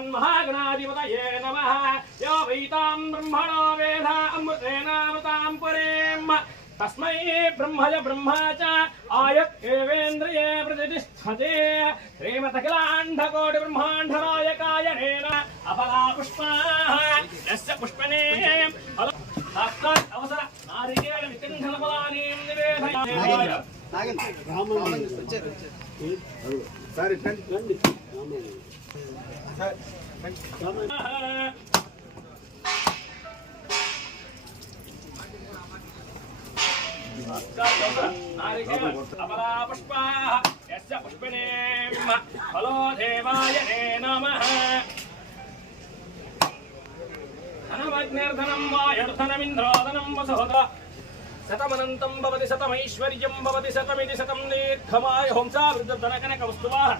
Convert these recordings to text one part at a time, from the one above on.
श्रीमन्महागणाधिपतये नमः। यो वैतां ब्रह्मणो वेद अमृतेनामृतां पुरीम् तस्मै ब्रह्मज ब्रह्मा च आयक्येवेन्द्रिये प्रतिष्ठते। श्रीमदखिलाण्डकोटिब्रह्माण्डनायकाय नेन अपला पुष्पाः यस्य पुष्पणे साक्षात् अवसर नारिकेल विकण्ठनफलानि निवेदयामि। अपरा पुष्पाः यस्य पुष्पिणे फलो देवाय नमः। धनमग्निर्धनं वायुर्धनमिन्द्रोधनं वसुध शतमनन्तं भवति शतमैश्वर्यं भवति शतमिति शतं दीर्घमायुः हंसावृद्धधनकनकवस्तुवाः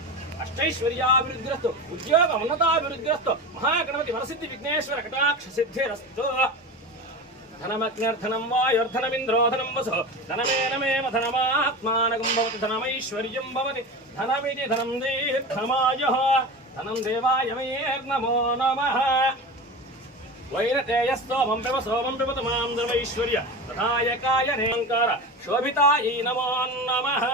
अष्टैश्वर्याभिवृद्धिरस्तु उद्योगमुन्नताभिवृद्धिरस्तु महागणपति वरसिद्धि विघ्नेश्वर कटाक्षसिद्धिरस्तु। धनमग्निर्धनं वायुर्धनमिन्द्रोधनं वसु धनमेनमेव धनमात्मानगं भवति धनमैश्वर्यं भवति धनमिति धनं दीर्घमायुः धनं देवाय मेर्नमो नमः। वैरतेयस्तोमं पिब सोमं पिबतु मां सर्वैश्वर्य तथायकाय नेङ्कार शोभितायै नमो नमः।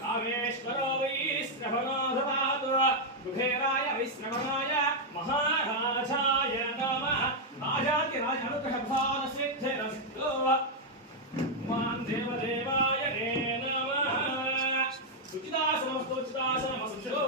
कामेश्वरो वैश्रवणाधरात् कुबेराय वैश्रवणाय महाराजाय नमः। राजातिराजानुग्रहप्रसादसिद्धिरस्तु मां देवदेवाय नमः। उचितासनमस्तु उचितासनमस्तु।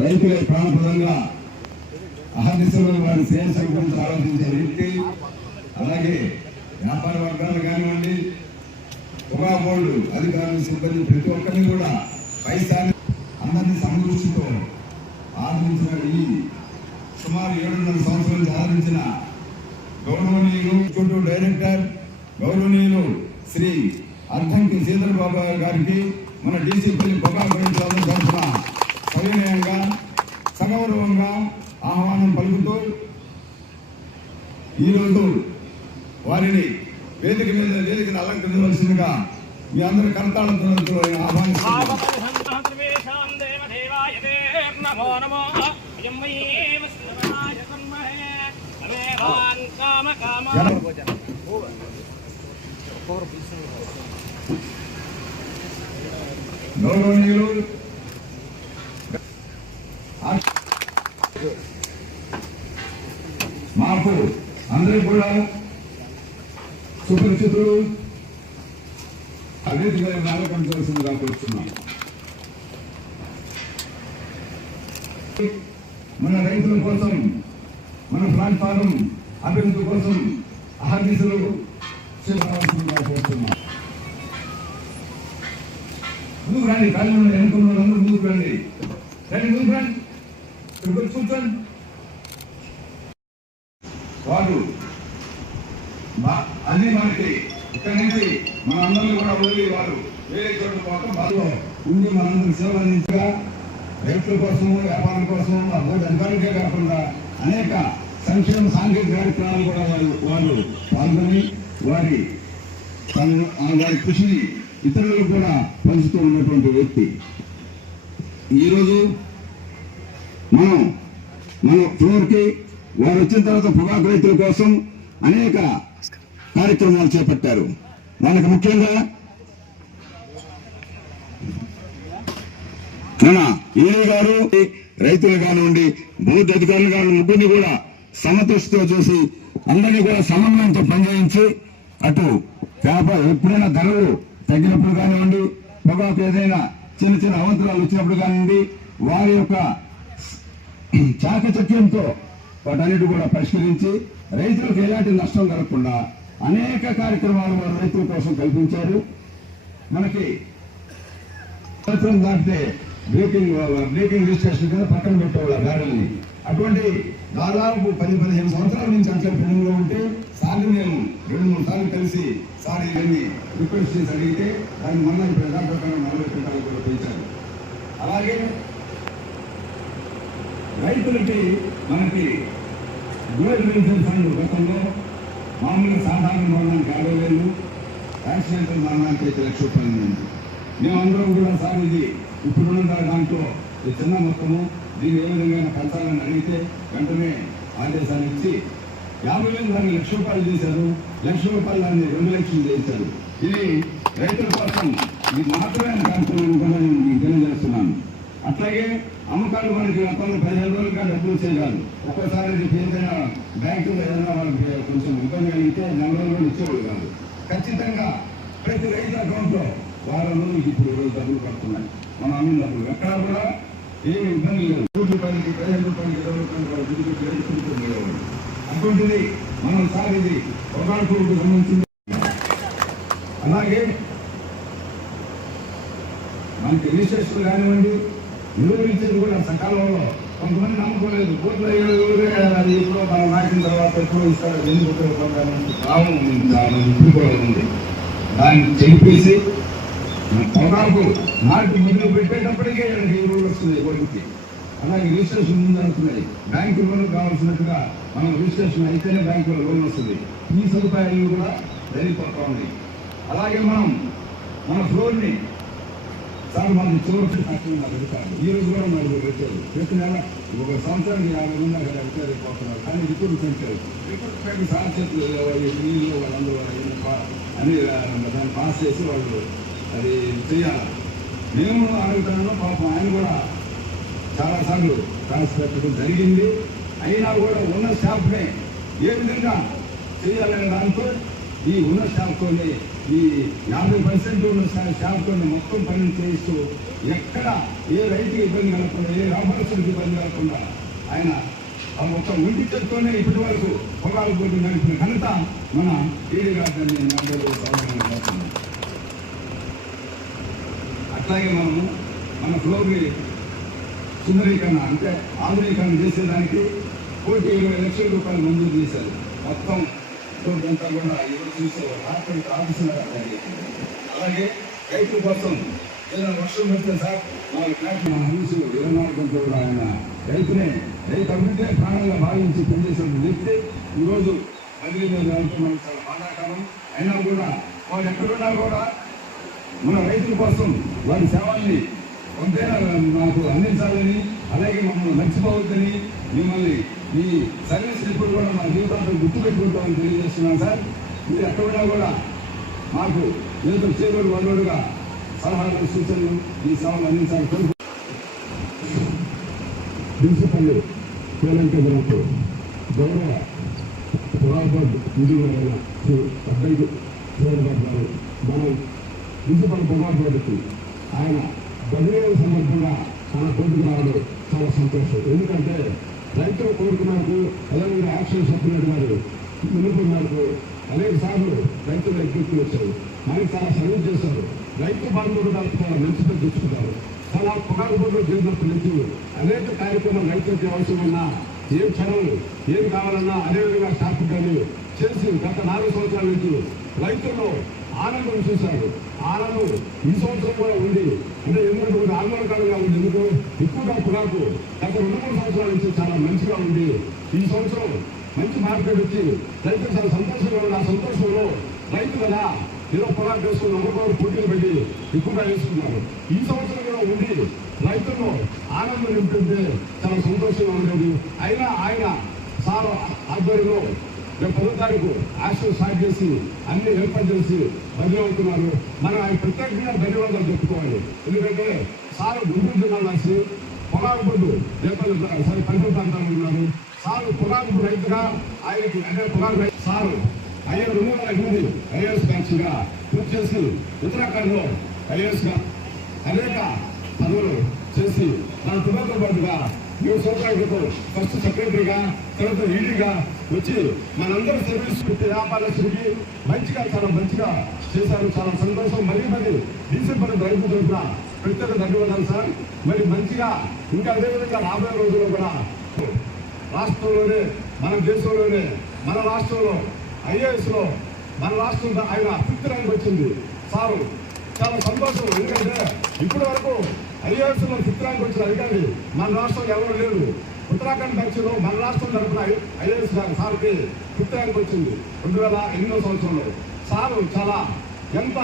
రైతుల ప్రాణప్రదంగా అహర్నిశలు వారి శ్రేయస్సు గురించి ఆలోచించే వ్యక్తి. అలాగే వ్యాపార వర్గాలు కానివ్వండి, పొగా బోర్డు అధికారులు, సిబ్బంది ప్రతి ఒక్కరిని కూడా పైసాన్ని అందరినీ సమదృష్టితో ఆదరించిన ఈ సుమారు 7.5 సంవత్సరాలు ఆదరించిన గౌరవనీయులు డైరెక్టర్ గౌరవనీయులు శ్రీ అర్ధంకి శ్రీధర్ బాబా గారికి మన డీసీపీ పొగా గురించి తరఫున సవినయంగా సగౌరవంగా ఆహ్వానం పలుకుతూ ఈరోజు వారిని వేదికను అలంకరించవలసిందిగా మీ అందరి కర్తాళంతో ఆహ్వానిస్తున్నాను. నమో నమో గౌరవనీయులు మాకు అందరూ కూడా సుపరిచితులు అభివృద్ధి గారి నాలుగంటవలసిందిగా కోరుతున్నాం. మన రైతుల కోసం, మన ప్లాట్ఫారం అభివృద్ధి కోసం అహర్నిశలు చేయాల్సిందిగా కోరుతున్నాం. ముందుకు రండి, కాలంలో ఎన్నుకున్న వాళ్ళందరూ ముందుకు రండి. ముందుకు రండి, కూర్చోండి. వారు అన్ని మనకి ఇక్కడి నుంచి మన అందరినీ కూడా వదిలి వారు వేరే చోట్ల పోవటం బాగా ఉండి మనందరూ సేవలు అందించగా రైతుల కోసం, వ్యాపారం కోసం, అధికారులకే కాకుండా అనేక సంక్షేమ సాంఘిక కార్యక్రమాలు కూడా వారు పాల్గొని వారి కృషిని ఇతరులకు కూడా పంచుతూ ఉన్నటువంటి వ్యక్తి. ఈరోజు మన ఫ్లోర్కి వారు వచ్చిన తర్వాత పొగాకు రైతుల కోసం అనేక కార్యక్రమాలు చేపట్టారు. వాళ్ళకి ముఖ్యంగా మన ఏఈ గారు రైతులు కానివ్వండి, బౌద్ధ అధికారులు కానివ్వండి, ముగ్గురిని కూడా సమదృష్టితో చూసి అందరినీ కూడా సమన్వయంతో పనిచేయించి అటు ఎప్పుడైనా ధరలు తగ్గినప్పుడు కానివ్వండి, పొగాకు ఏదైనా చిన్న చిన్న అవంతరాలు వచ్చినప్పుడు కానివ్వండి, వారి యొక్క చాకచక్యంతో వాటన్నిటి కూడా పరిష్కరించి రైతులకు ఎలాంటి నష్టం కలగకుండా అనేక కార్యక్రమాలు వారు రైతుల కోసం కల్పించారు. మనకి దాటితే బ్రేకింగ్ రిజిస్ట్రేషన్ కింద పక్కన పెట్టేవాళ్ళ గారెల్ని. అటువంటి దాదాపు 10-15 సంవత్సరాల నుంచి అట్లా పెండింగ్లో ఉంటే సార్లు మేము 2-3 సార్లు కలిసి సార్ ఇవన్నీ రిక్వెస్ట్ చేసి అడిగితే దాన్ని మొన్న ప్రజాప్రకారం 40 క్వింటాలు కూడా పెంచారు. అలాగే రైతులకి మనకి డ్యూయల్ వెల్ఫేర్ ఫండ్ గతంలో మామూలుగా సాధారణ మరణానికి 50,000, యాక్సిడెంటల్ మరణానికి 5 లక్షల రూపాయలు ఉంది. మేమందరం కూడా సార్ ఇది ఇప్పుడున్న దాంట్లో చిన్న మొత్తము, దీన్ని ఏ విధంగా పెంచాలని అడిగితే వెంటనే ఆదేశాలు ఇచ్చి 50,000 దాన్ని 1,00,000 రూపాయలు చేశారు. 1,00,000 రూపాయలు దాన్ని 2 లక్షలు చేశారు. ఇది రైతుల కోసం ఇది మాత్రమే కార్యక్రమం కూడా నేను మీకు తెలియజేస్తున్నాను. అట్లాగే అమ్మకాలు మనకి గతంలో 15 రోజులుగా డబ్బులు చేయగలరు. ఒక్కోసారి ఏదైనా బ్యాంకులో ఏదైనా వాళ్ళకి కొంచెం ఇబ్బంది కలిగితే 4 రోజులు ఇచ్చేవాళ్ళు కాదు. ఖచ్చితంగా ప్రతి రైతు అకౌంట్లో వారం రోజులకి ఇప్పుడు రోజు డబ్బులు పడుతున్నాయి. మన అమ్మిన డబ్బులు ఎక్కడా కూడా ఏమి ఇబ్బంది లేదు. 100 రూపాయలకి, 15 రూపాయలకి, 20 రూపాయలకి వాళ్ళు దిగుబడి రైతులు. అటువంటిది మనం సార్ ఇది పొగాకు సంబంధించింది. అలాగే మనకి రిజిస్ట్రేషన్ కానివ్వండి, నిలువరించేది కూడా సకాలంలో కొంతమంది నమ్మకలేదు. కోట్ల అది ఇప్పుడు మనం నాటిన తర్వాత ఎప్పుడు ఇస్తారు, ఎందుకు ఉపయోగపడాలని భావం ఇప్పుడు కూడా ఉంది. దాన్ని చెప్పేసి పొగాకు నాటి మొదలు పెట్టేటప్పటికే 7 రోజులు వస్తుంది కోటికి. అలాగే రిజిస్ట్రేషన్ ముందు అవుతున్నాయి. బ్యాంకు లోన్ కావాల్సినట్టుగా మనం రిజిస్ట్రేషన్ అయితేనే బ్యాంకులో లోన్ వస్తుంది. ఈ సదుపాయాలు కూడా జరిగిపోతా ఉన్నాయి. అలాగే మన ఫ్లోర్ని సార్ మనకి చివరికి అధికారులు ఈ రోజు కూడా మరి పెట్టారు. ప్రతి నెల ఒక సంవత్సరానికి 50 మంది అక్కడ అధికారులు పోతున్నారు. కానీ రిపోర్ట్ పెంచారు. రిపోర్ట్ పెట్టి సార్ చేతులు నీళ్ళు వాళ్ళందరూ అన్ని దాన్ని పాస్ చేసి వాళ్ళు అది చేయాలి. మేము అడుగుతాను. పాపం ఆయన కూడా చాలాసార్లు రాసి పెట్టడం జరిగింది. అయినా కూడా ఉన్న స్టాఫ్నే ఏ విధంగా చేయాలనే దాంతో ఈ ఉన్న స్టాఫ్తోనే ఈ 50% ఉన్న స్టాఫ్తోనే మొత్తం పనులు చేయిస్తూ ఎక్కడ ఏ రైతుకి ఇబ్బంది కలగకుండా, ఏ వ్యాపారస్తులకు ఇబ్బంది కలగకుండా ఆయన ఆ మొత్తం ఇంటి చెట్టుతోనే ఇప్పటి వరకు పొగాకు పోటీ నడిపిన ఘనత మన ఏడీ గారిని నేను అందరూ సౌకర్యంగా చేస్తున్నాను. అట్లాగే మన ఫ్లోర్ని సుందరీకరణ అంటే ఆధునీకరణ చేసేదానికి 1,20 లక్షల రూపాయలు మంజూరు చేశారు. మొత్తం అంతా కూడా ఎవరు చూసే ఆఫీసులు. అలాగే రైతుల కోసం ఏదైనా వర్షం పెడితే సార్ మన హరీసులు 24 గంటలు కూడా ఆయన రైతు అభివృద్ధి ప్రాణంగా భావించి పనిచేసిన వ్యక్తి ఈరోజు బదిలీ మీద వెళ్తున్నాం. చాలా బాధాకరం. అయినా కూడా వాళ్ళు ఎక్కడున్నా కూడా మన రైతుల కోసం వారి సేవల్ని కొంతైనా నాకు అందించాలని, అలాగే మమ్మల్ని మర్చిపోవద్దని, మిమ్మల్ని ఈ సర్వీస్ ఇప్పుడు కూడా మన జీవితాంతం గుర్తుపెట్టుకుంటామని తెలియజేస్తున్నాను సార్. మీరు ఎక్కడ కూడా మాకు ఏదో చేరుడు వనరుడుగా సలహాలు, సూచనలు, ఈ సేవలు అందించాలని కోరుకుంటున్నాను. ప్రిన్సిపల్ కేలంకలకు గౌరవ పురాబోర్డ్ విధులైన అబ్బాయి చూడబడ్డారు. మనం ప్రిన్సిపల్ పురాబోర్డుకి ఆయన బదిలీ సందర్భంగా తన కోరిక రావడం చాలా సంతోషం. ఎందుకంటే రైతులు కోరుకున్నారు, అదేవిధంగా యాక్షన్ సభ్యులు గారు ముందుకున్నారు. అనేక సార్లు రైతులు ఎగ్జిక్యూట్ వచ్చారు, మనకి చాలా సర్వీస్ చేశారు. రైతు బాంధవులు చాలా మంచిగా తెచ్చుకుంటారు. చాలా పొగాకు బోర్డు చేసినప్పటి నుంచి అనేక కార్యక్రమాలు రైతులకి అవసరం ఉన్నా, ఏం క్షణం ఏం కావాలన్నా అదేవిధంగా స్టాఫ్ కానీ చేసి గత 4 సంవత్సరాల నుంచి రైతుల్లో ఆనందం చూశారు. ఆనందం ఈ సంవత్సరం కూడా ఉంది. అంటే ఎందుకంటే ఒక ఆందోళనకరంగా ఉంది. ఎందుకు ఎక్కువగా పొగాకు గత 2-3 సంవత్సరాల నుంచి చాలా మంచిగా ఉంది. ఈ సంవత్సరం మంచి మార్కెట్ వచ్చి రైతులు చాలా సంతోషంగా ఉంది. ఆ సంతోషంలో రైతు కదా ఏదో పొగాకు వేసుకుని ఒకరికొకరు పోటీలు పెట్టి ఎక్కువగా వేసుకున్నారు. ఈ సంవత్సరం కూడా ఉండి రైతుల్లో ఆనందం నింపుతుంటే చాలా సంతోషంగా ఉండేది. అయినా ఆయన సార్ ఆధ్వర్యంలో రేపు 10వ తారీఖు యాక్షన్ స్టార్ట్ చేసి అన్ని ఏర్పాటు చేసి బదిలీ అవుతున్నారు. మనం ఆయన ప్రత్యేకంగా ధన్యవాదాలు చెప్పుకోవాలి. ఎందుకంటే సార్ గుంటూరు జిల్లా రాసి పొగాకు బొడ్డు రేపటి సరే పంటల ప్రాంతాలు ఉన్నారు. సారు పొగాకు రైతుగా ఆయనకి అంటే పొగాకు రైతు సారు 2008 ఐఏఎస్ బ్యాచ్గా పూర్తి చేసి ఉత్తరాఖండ్లో ఐఏఎస్గా అనేక పదవులు చేసి మన కుటుంబంతో పాటుగా 3 సంవత్సరాల క్రితం ఫస్ట్ సెక్రటరీగా, తర్వాత ఈడీగా వచ్చి మనందరూ సర్వీస్ వ్యాపారస్తుడికి మంచిగా చాలా మంచిగా చేశారు. చాలా సంతోషం. మరి డీసీపీ రైతు తరఫున ప్రత్యేక ధన్యవాదాలు సార్. మరి మంచిగా ఇంకా అదేవిధంగా రాబోయే రోజుల్లో కూడా రాష్ట్రంలోనే, మన దేశంలోనే, మన రాష్ట్రంలో ఐఏఎస్లో మన రాష్ట్రంలో ఆయన 5th ర్యాంక్ వచ్చింది. సారు చాలా సంతోషం. ఎందుకంటే ఇప్పటి వరకు ఐఏఎస్లో 5th ర్యాంక్ వచ్చిన అధికారి మన రాష్ట్రంలో ఎవరు లేరు. ఉత్తరాఖండ్ బ్యాచ్లో మన రాష్ట్రం తరఫున ఐఏఎస్ సార్కి 5th ర్యాంక్ వచ్చింది 2008వ సంవత్సరంలో. సారు చాలా ఎంత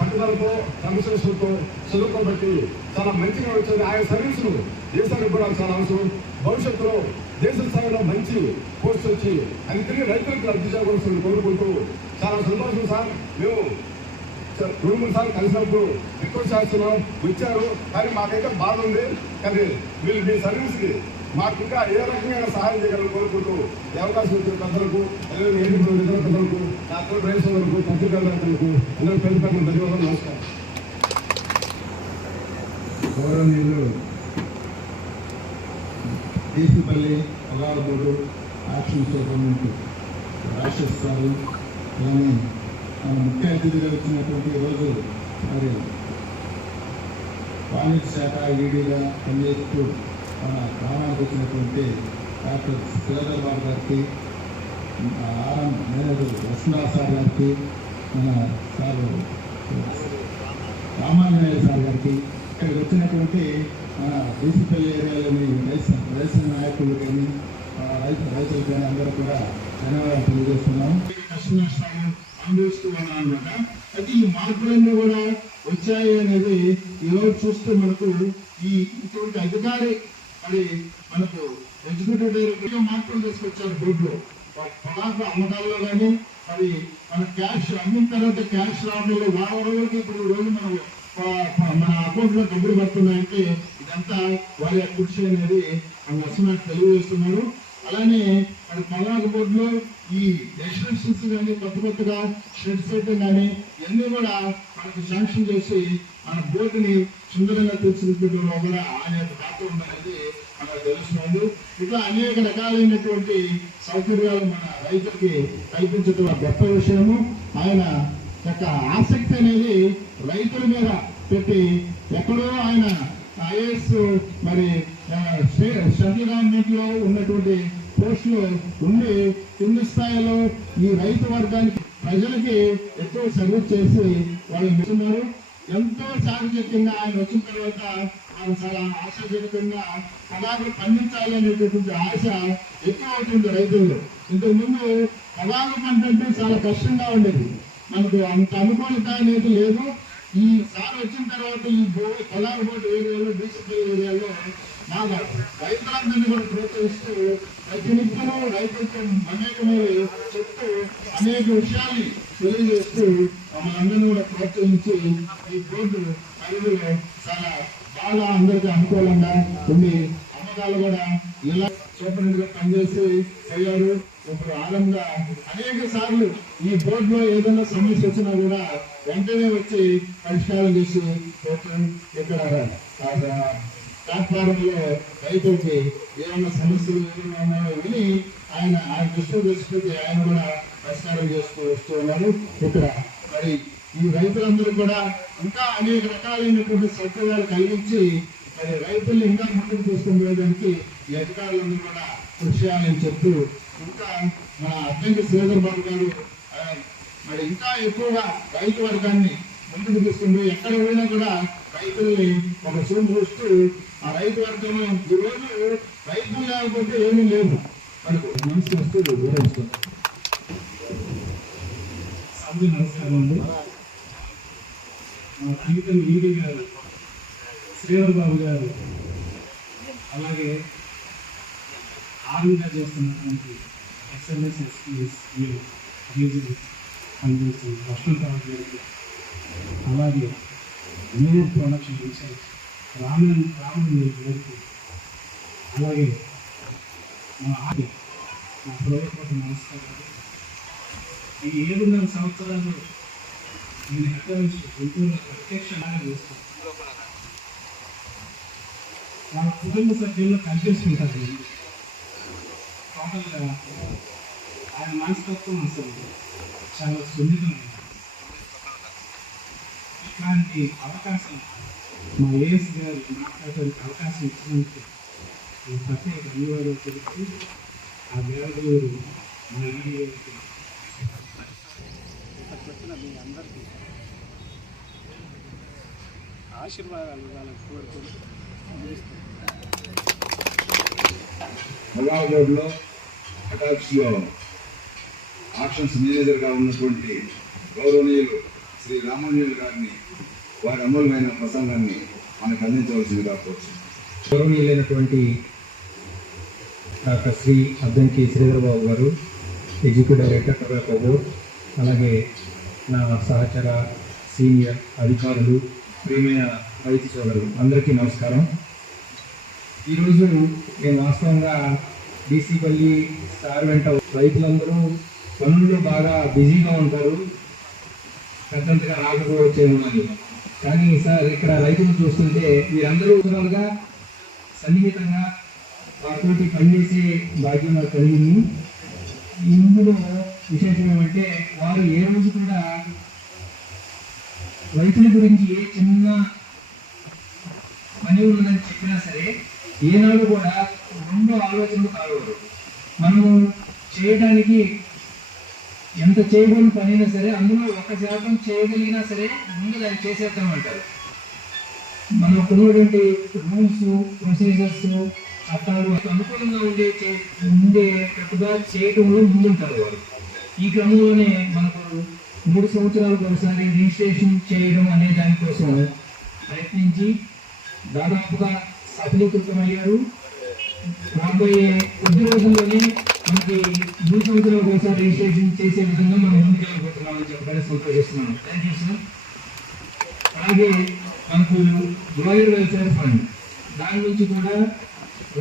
పట్టుదలతో, క్రమశిక్షణతో చదువుకోబట్టి చాలా మంచిగా వచ్చింది. ఆయన సర్వీసులు దేశానికి కూడా చాలా అవసరం. భవిష్యత్తులో దేశ స్థాయిలో మంచి పోస్ట్ వచ్చి అది తిరిగి రైతులకు అర్థం చేయవలసింది కోరుకుంటూ చాలా సంతోషం సార్. మేము 2-3 సార్లు కలిసినప్పుడు రిక్వెస్ట్ చేస్తున్నాం, వచ్చారు. కానీ మాకైతే బాధ ఉంది. కానీ వీళ్ళు మీ సర్వీస్కి మాకు ఇంకా ఏ రకమైన సహాయం చేయగలని కోరుకుంటూ ఈ అవకాశం వచ్చిన పెద్దలకు, ఇతర పెద్దలకు, నా తోటి రైతులకు, పత్రికలకు అందరూ పెద్ద ధన్యవాదాలు. నమస్కారం. గౌరవనీయులు దేశపల్లి పొగాకు బోర్డు యాక్షన్ సూపరింటెండెంట్ రాజేస్తారు. కానీ ముఖ్య అతిథిగా వచ్చినటువంటి రోజు మరి వాణిజ్య శాఖ ఈడీగా పనిచేస్తూ మన గ్రామానికి వచ్చినటువంటి డాక్టర్ శ్రీధర్ బాబు గారికి, ఆర్ఎం మేనేజర్ వసుంధర సార్ గారికి, మన సార్ రామాంజనేయ సార్ గారికి, ఇక్కడికి వచ్చినటువంటి మన దేశపల్లి ఏరియాలోని రైతు నాయకులు కానీ రైతులు కానీ అందరూ కూడా ధన్యవాదాలు తెలియజేస్తున్నాం. కష్ట నష్టాలు అనుభవిస్తూ ఉన్నాం అనమాట. అయితే ఈ మార్పులన్నీ కూడా వచ్చాయి అనేది ఈరోజు చూస్తే మనకు ఈ ఇటువంటి అధికారి మరి మనకు ఎగ్జిక్యూటివ్ డైరెక్టర్ మార్పులు తీసుకొచ్చారు బోర్డులో. పొగాకు అమ్మకాల్లో కానీ మరి మన క్యాష్ అమ్మిన తర్వాత క్యాష్ రావడంలో వారం రోజులకి ఇప్పుడు రోజు మన అకౌంట్లో డబ్బులు పడుతున్నాయంటే ఇదంతా వారి కృషి అనేది వస్తున్నట్టు తెలియజేస్తున్నారు. అలానే మరి పొగాకు బోర్డులో ఈ ఎక్స్టెన్షన్స్ కానీ కొత్తగా షెడ్స్ అయితే కానీ ఇవన్నీ కూడా మనకు శాంక్షన్ చేసి మన బోర్డుని సుందరంగా తీర్చిదిద్దడంలో కూడా ఆయన పాత్ర ఉందనేది మనకు తెలుస్తుంది. ఇట్లా అనేక రకాలైనటువంటి సౌకర్యాలు మన రైతులకి కల్పించడం గొప్ప విషయము. ఆయన యొక్క ఆసక్తి అనేది రైతుల మీద పెట్టి ఎక్కడో ఆయన ఐఏఎస్ మరి సెంట్రల్ గవర్నమెంట్ లో ఉన్నటువంటి పోస్టులు ఉండి కింది స్థాయిలో ఈ రైతు వర్గానికి ప్రజలకి ఎక్కువ సర్వీస్ చేసి వాళ్ళు ఇస్తున్నారు. ఎంతో చాకచక్యంగా ఆయన వచ్చిన తర్వాత ఆయన చాలా ఆశాజనకంగా పొగాకు పండించాలి అనేటటువంటి ఆశ ఎక్కువ అవుతుంది రైతుల్లో. ఇంతకుముందు పొగాకు పంట అంటే చాలా కష్టంగా ఉండేది. మనకు అంత అనుకూలత అనేది లేదు. ఈ సార్ వచ్చిన తర్వాత ఈ కొలారబోట్ ఏరియాలో డీసీపీ ఏరియాలో బాగా రైతులందరినీ కూడా ప్రోత్సహిస్తూ ప్రతి నిత్యము రైతులకు అనేకమైన చెప్తూ అనేక విషయాల్ని తెలియజేస్తూ మనందరినీ కూడా ప్రోత్సహించి ఈ బోర్డు పరిధిలో చాలా బాగా అందరికీ అనుకూలంగా ఉంది. అమ్మకాలు కూడా ఇలా సూపరింటెండెంట్ గా పనిచేసి అయ్యారు. ఇప్పుడు ఆనందంగా అనేక సార్లు ఈ బోర్డులో ఏదైనా సమస్య వచ్చినా కూడా వెంటనే వచ్చి పరిష్కారం చేసి ఇక్కడ ప్లాట్ఫారంలో రైతులకి ఏమైనా సమస్యలు ఏమైనా ఉన్నాయో విని ఆయన దృష్టిలో తీసుకుంటే ఆయన కూడా పరిష్కారం చేస్తూ వస్తూ ఉన్నారు. ఇక్కడ మరి ఈ రైతులందరూ కూడా ఇంకా అనేక రకాలైనటువంటి సౌకర్యాలు కలిగించి మరి రైతుల్ని ఇంకా ముందుకు తీసుకుపోయేదానికి ఈ అధికారులందరూ కూడా కృషి చేయాలని చెప్తూ ఇంకా మన అద్దంకి శ్రీధర్ బాబు గారు మరి ఇంకా ఎక్కువగా రైతు వర్గాన్ని ముందుకు తీసుకుంటూ ఎక్కడ పోయినా కూడా రైతుల్ని ఒక చూపు చూస్తూ ఆ రైతు వర్గం ఈరోజు రైతులు లేకపోతే ఏమీ లేదు మనకు మనసు వస్తూ వివరిస్తుంది. నమస్కారం అండి. మా జీవితం ఈడీ గారు, శ్రీధర్ బాబు గారు, అలాగే ఆర్మీగా చేస్తున్నటువంటి ఎస్ఎల్ఎస్ ఎస్పీఎస్ పనిచేస్తున్న లక్ష్మణరావు గారికి, అలాగే మ్యూజిక్ ప్రొడక్షన్ ఇన్ఛార్జ్ రామన్ గారికి, అలాగే మా హృదయపూర్వక నమస్కారాలు. ఈ 7.5 సంవత్సరాలు నేను గుంటూరులో ప్రత్యక్షంగా చేస్తాను. నా కుటుంబ సభ్యుల్లో కనిపిస్తుంటారు. టోటల్గా ఆయన మనస్తత్వం అసలు చాలా సున్నితమైనది. ఇట్లాంటి అవకాశం మా ఏఎస్ గారు మాట్లాడడానికి అవకాశం ఇచ్చినందుకు నేను ప్రత్యేక ధన్యవాదాలు తెలుపుతూ ఆ దేవదేవుడు మా ఈడీకి వచ్చిన మీ అందరికీ ఆశీర్వాదాలు ఇవ్వాలని కోరుకుంటూ మల్లాగూడలో అటాక్స్లో ఆక్షన్స్ మేనేజర్గా ఉన్నటువంటి గౌరవనీయులు శ్రీ రామన్యులు గారిని వారి అమూల్యమైన ప్రసంగాన్ని మనకు అందించవలసిందిగా కోరుతున్నాను. గౌరవనీయులైనటువంటి డాక్టర్ శ్రీ అద్దంకి శ్రీధర్ బాబు గారు, ఎగ్జిక్యూటివ్ డైరెక్టర్ టొబాకో బోర్డ్, అలాగే నా సహచర సీనియర్ అధికారులు, ప్రియమైన రైతు సోదరులు అందరికీ నమస్కారం. ఈరోజు నేను వాస్తవంగా డీసీపల్లి సార్ వెంట రైతులందరూ పనుల్లో బాగా బిజీగా ఉంటారు, పెద్దంతగా రాకపోవచ్చేమో అని. కానీ సార్ ఇక్కడ రైతులు చూస్తుంటే వీరందరూ ఉత్తరాలుగా సన్నిహితంగా వారితోటి పనిచేసే భాగ్యం నాకు కలిగింది. ఇందులో విశేషం ఏమంటే వారు ఏ రోజు కూడా రైతుల గురించి ఏ చిన్న పని ఉన్నదని చెప్పినా సరే ఏనాడు కూడా రెండో ఆలోచనలు కావరు. మనము చేయడానికి ఎంత చేయగలిగిన పని అయినా సరే అందులో 1% చేయగలిగినా సరే ముందు దాన్ని చేసేద్దామంటారు. మనకు ఉన్నటువంటి రూల్స్, ప్రొసీజర్స్, చట్టాలు అనుకూలంగా ఉండేటట్టుగా చేయటంలో ముందుంటారు వారు. ఈ క్రమంలోనే మనకు 3 సంవత్సరాలకు ఒకసారి రిజిస్ట్రేషన్ చేయడం అనే దానికోసం ప్రయత్నించి దాదాపుగా సఫలీకృతమయ్యారు. రాబోయే కొద్ది రోజుల్లోనే మనకి 3 సంవత్సరాలకు ఒకసారి రిజిస్ట్రేషన్ చేసే విధంగా మనం ముందుకెళ్ళబోతున్నామని చెప్పడానికి సంతోషిస్తున్నాను. Thank you sir. అలాగే మనకు లోయర్ వెల్ఫేర్ ఫండ్, దాని నుంచి కూడా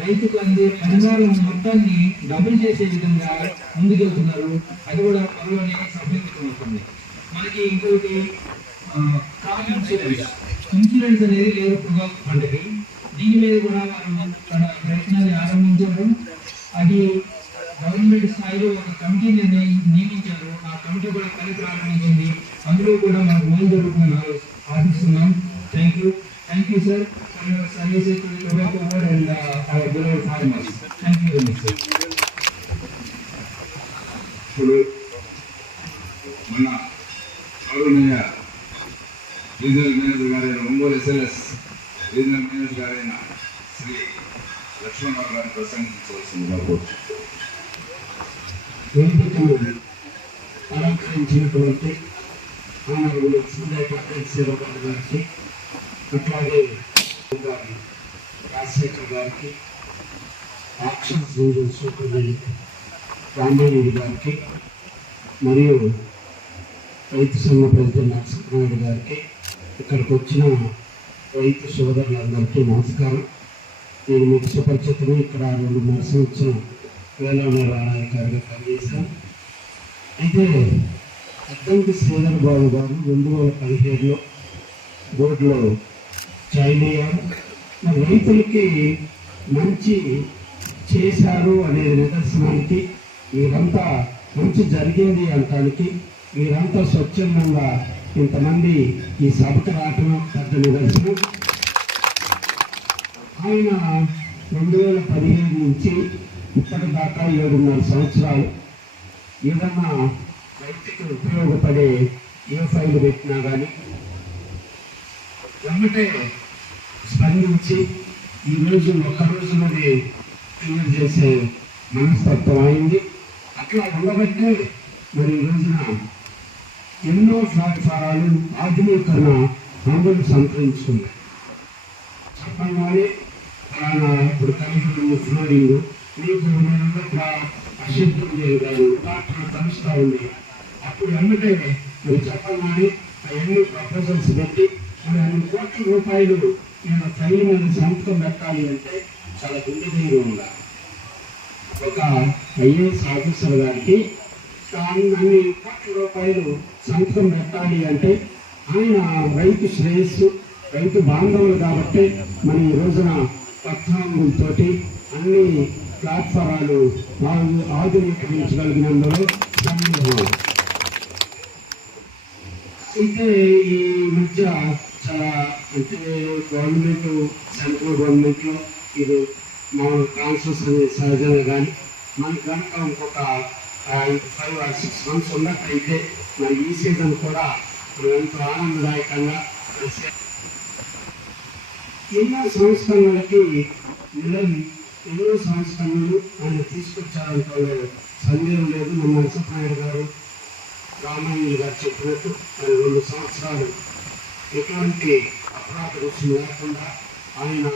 రైతుకు అందే పరిహారం మొత్తాన్ని డబుల్ చేసే విధంగా ముందుకెళ్తున్నారు. అది కూడా త్వరలోనే సఫలీకృతమవుతుంది. మనకి ఇంకోటి క్రాప్ ఇన్సూరెన్స్ అనేది లేదు పొగాకు పంటకి. దీని మీద కూడా వారు తన ప్రయత్నాలు ఆరంభించారు. అది గవర్నమెంట్ స్థాయిలో ఒక కమిటీని నియమించారు. ఆ కమిటీ కూడా పని ప్రారంభించింది. అందులో కూడా మనకు మేలు జరుగుతుందని ఆశిస్తున్నాం. Thank you sir for your services to the tobacco board and our beloved farmers. Thank you very much, sir. ఇప్పుడు మన గౌరవనీయ రీజనల్ మేనేజర్ గారైన ఒంగోలు ఎస్ఎల్ఎస్ రీజనల్ మేనేజర్ గారైన శ్రీ లక్ష్మణరావు గారిని ప్రసంగించవలసిందిగా కోరుతున్నాను. వేదికను అలంకరించినటువంటి శ్రీరాబాబు గారికి, అట్లాగే రాజశేఖర్ గారికి, యాక్షన్ సూపర్వైజర్ రామారెడ్డి గారికి, మరియు రైతు సంఘ ప్రెసిడెంట్ నరసింహనాయుడు గారికి, ఇక్కడికి వచ్చిన రైతు సోదరులందరికీ నమస్కారం. నేను మీకు సుపరిచితులు. ఇక్కడ 2.5 సంవత్సరం వేలంలో రాణాధికారిగా పనిచేశాను. అయితే అద్దంకి శ్రీధర్ బాబు గారు 2017లో బోర్డులో జాయిన్ అయ్యారు. మరి రైతులకి మంచి చేశారు అనే నిదర్శనానికి, వీరంతా మంచి జరిగింది అనడానికి, వీరంతా స్వచ్ఛందంగా ఇంతమంది ఈ సభకు రావటం పెద్ద నిదర్శనం. ఆయన 2015 నుంచి ఇప్పటిదాకా 7.5 సంవత్సరాలు ఏదన్నా రైతుకి ఉపయోగపడే ఏ ఫైల్ పెట్టినా కానీ వెంబటే స్పందించి ఈరోజు ఒక్కరోజులోనే క్లియర్ చేసే మనస్తత్వం అయింది. అట్లా ఉండబట్టే మరి ఈ రోజున ఎన్నో ప్లాట్ఫారాలు ఆధునీకరణ అందరూ సంతరించుకున్నాయి. చెప్పగానే ఇప్పుడు కలిసి ఫ్లోరింగ్ మీకు అశుద్ధం చేయగలరు, ట్రాక్టర్ కలుస్తూ ఉంది. అప్పుడు వెంబటే మరి చెప్పగానే అవన్నీ ప్రపోజల్స్ పెట్టి మరి 2 కోట్ల రూపాయలు నేను ఫైల్ మీద సంతకం పెట్టాలి అంటే చాలా గుండె ధైర్యం ఉండాలి. ఒక ఐఏఎస్ ఆఫీసర్ గారికి అన్ని కోట్ల రూపాయలు సంతకం పెట్టాలి అంటే ఆయన రైతు శ్రేయస్సు, రైతు బాంధవులు కాబట్టి మరి ఈ రోజున పత్రాంగులతోటి అన్ని ప్లాట్ఫారాలు ఆధునీకరించగలిగినందులో సందేహం. అయితే ఈ మధ్య చాలా అంటే గవర్నమెంట్, సెంట్రల్ గవర్నమెంట్లో ఇది మామూలు ట్రాన్స్ఫర్స్ అనేది సహజంగా కానీ మనకి కనుక ఇంకొక 5 or 6 months ఉన్నట్టయితే మరి ఈ సీజన్ కూడా ఎంతో ఆనందదాయకంగా ఎన్నో సంస్కరణలకి ఎన్నో సంస్కరణలు ఆయన తీసుకొచ్చారంటే సందేహం లేదు. మన నరసింహనాయుడు గారు, రామాయణులు గారు చెప్పినట్టు మరి 2 సంవత్సరాలు ఎటువంటి అపరాధ రుసులు లేకుండా ఆయన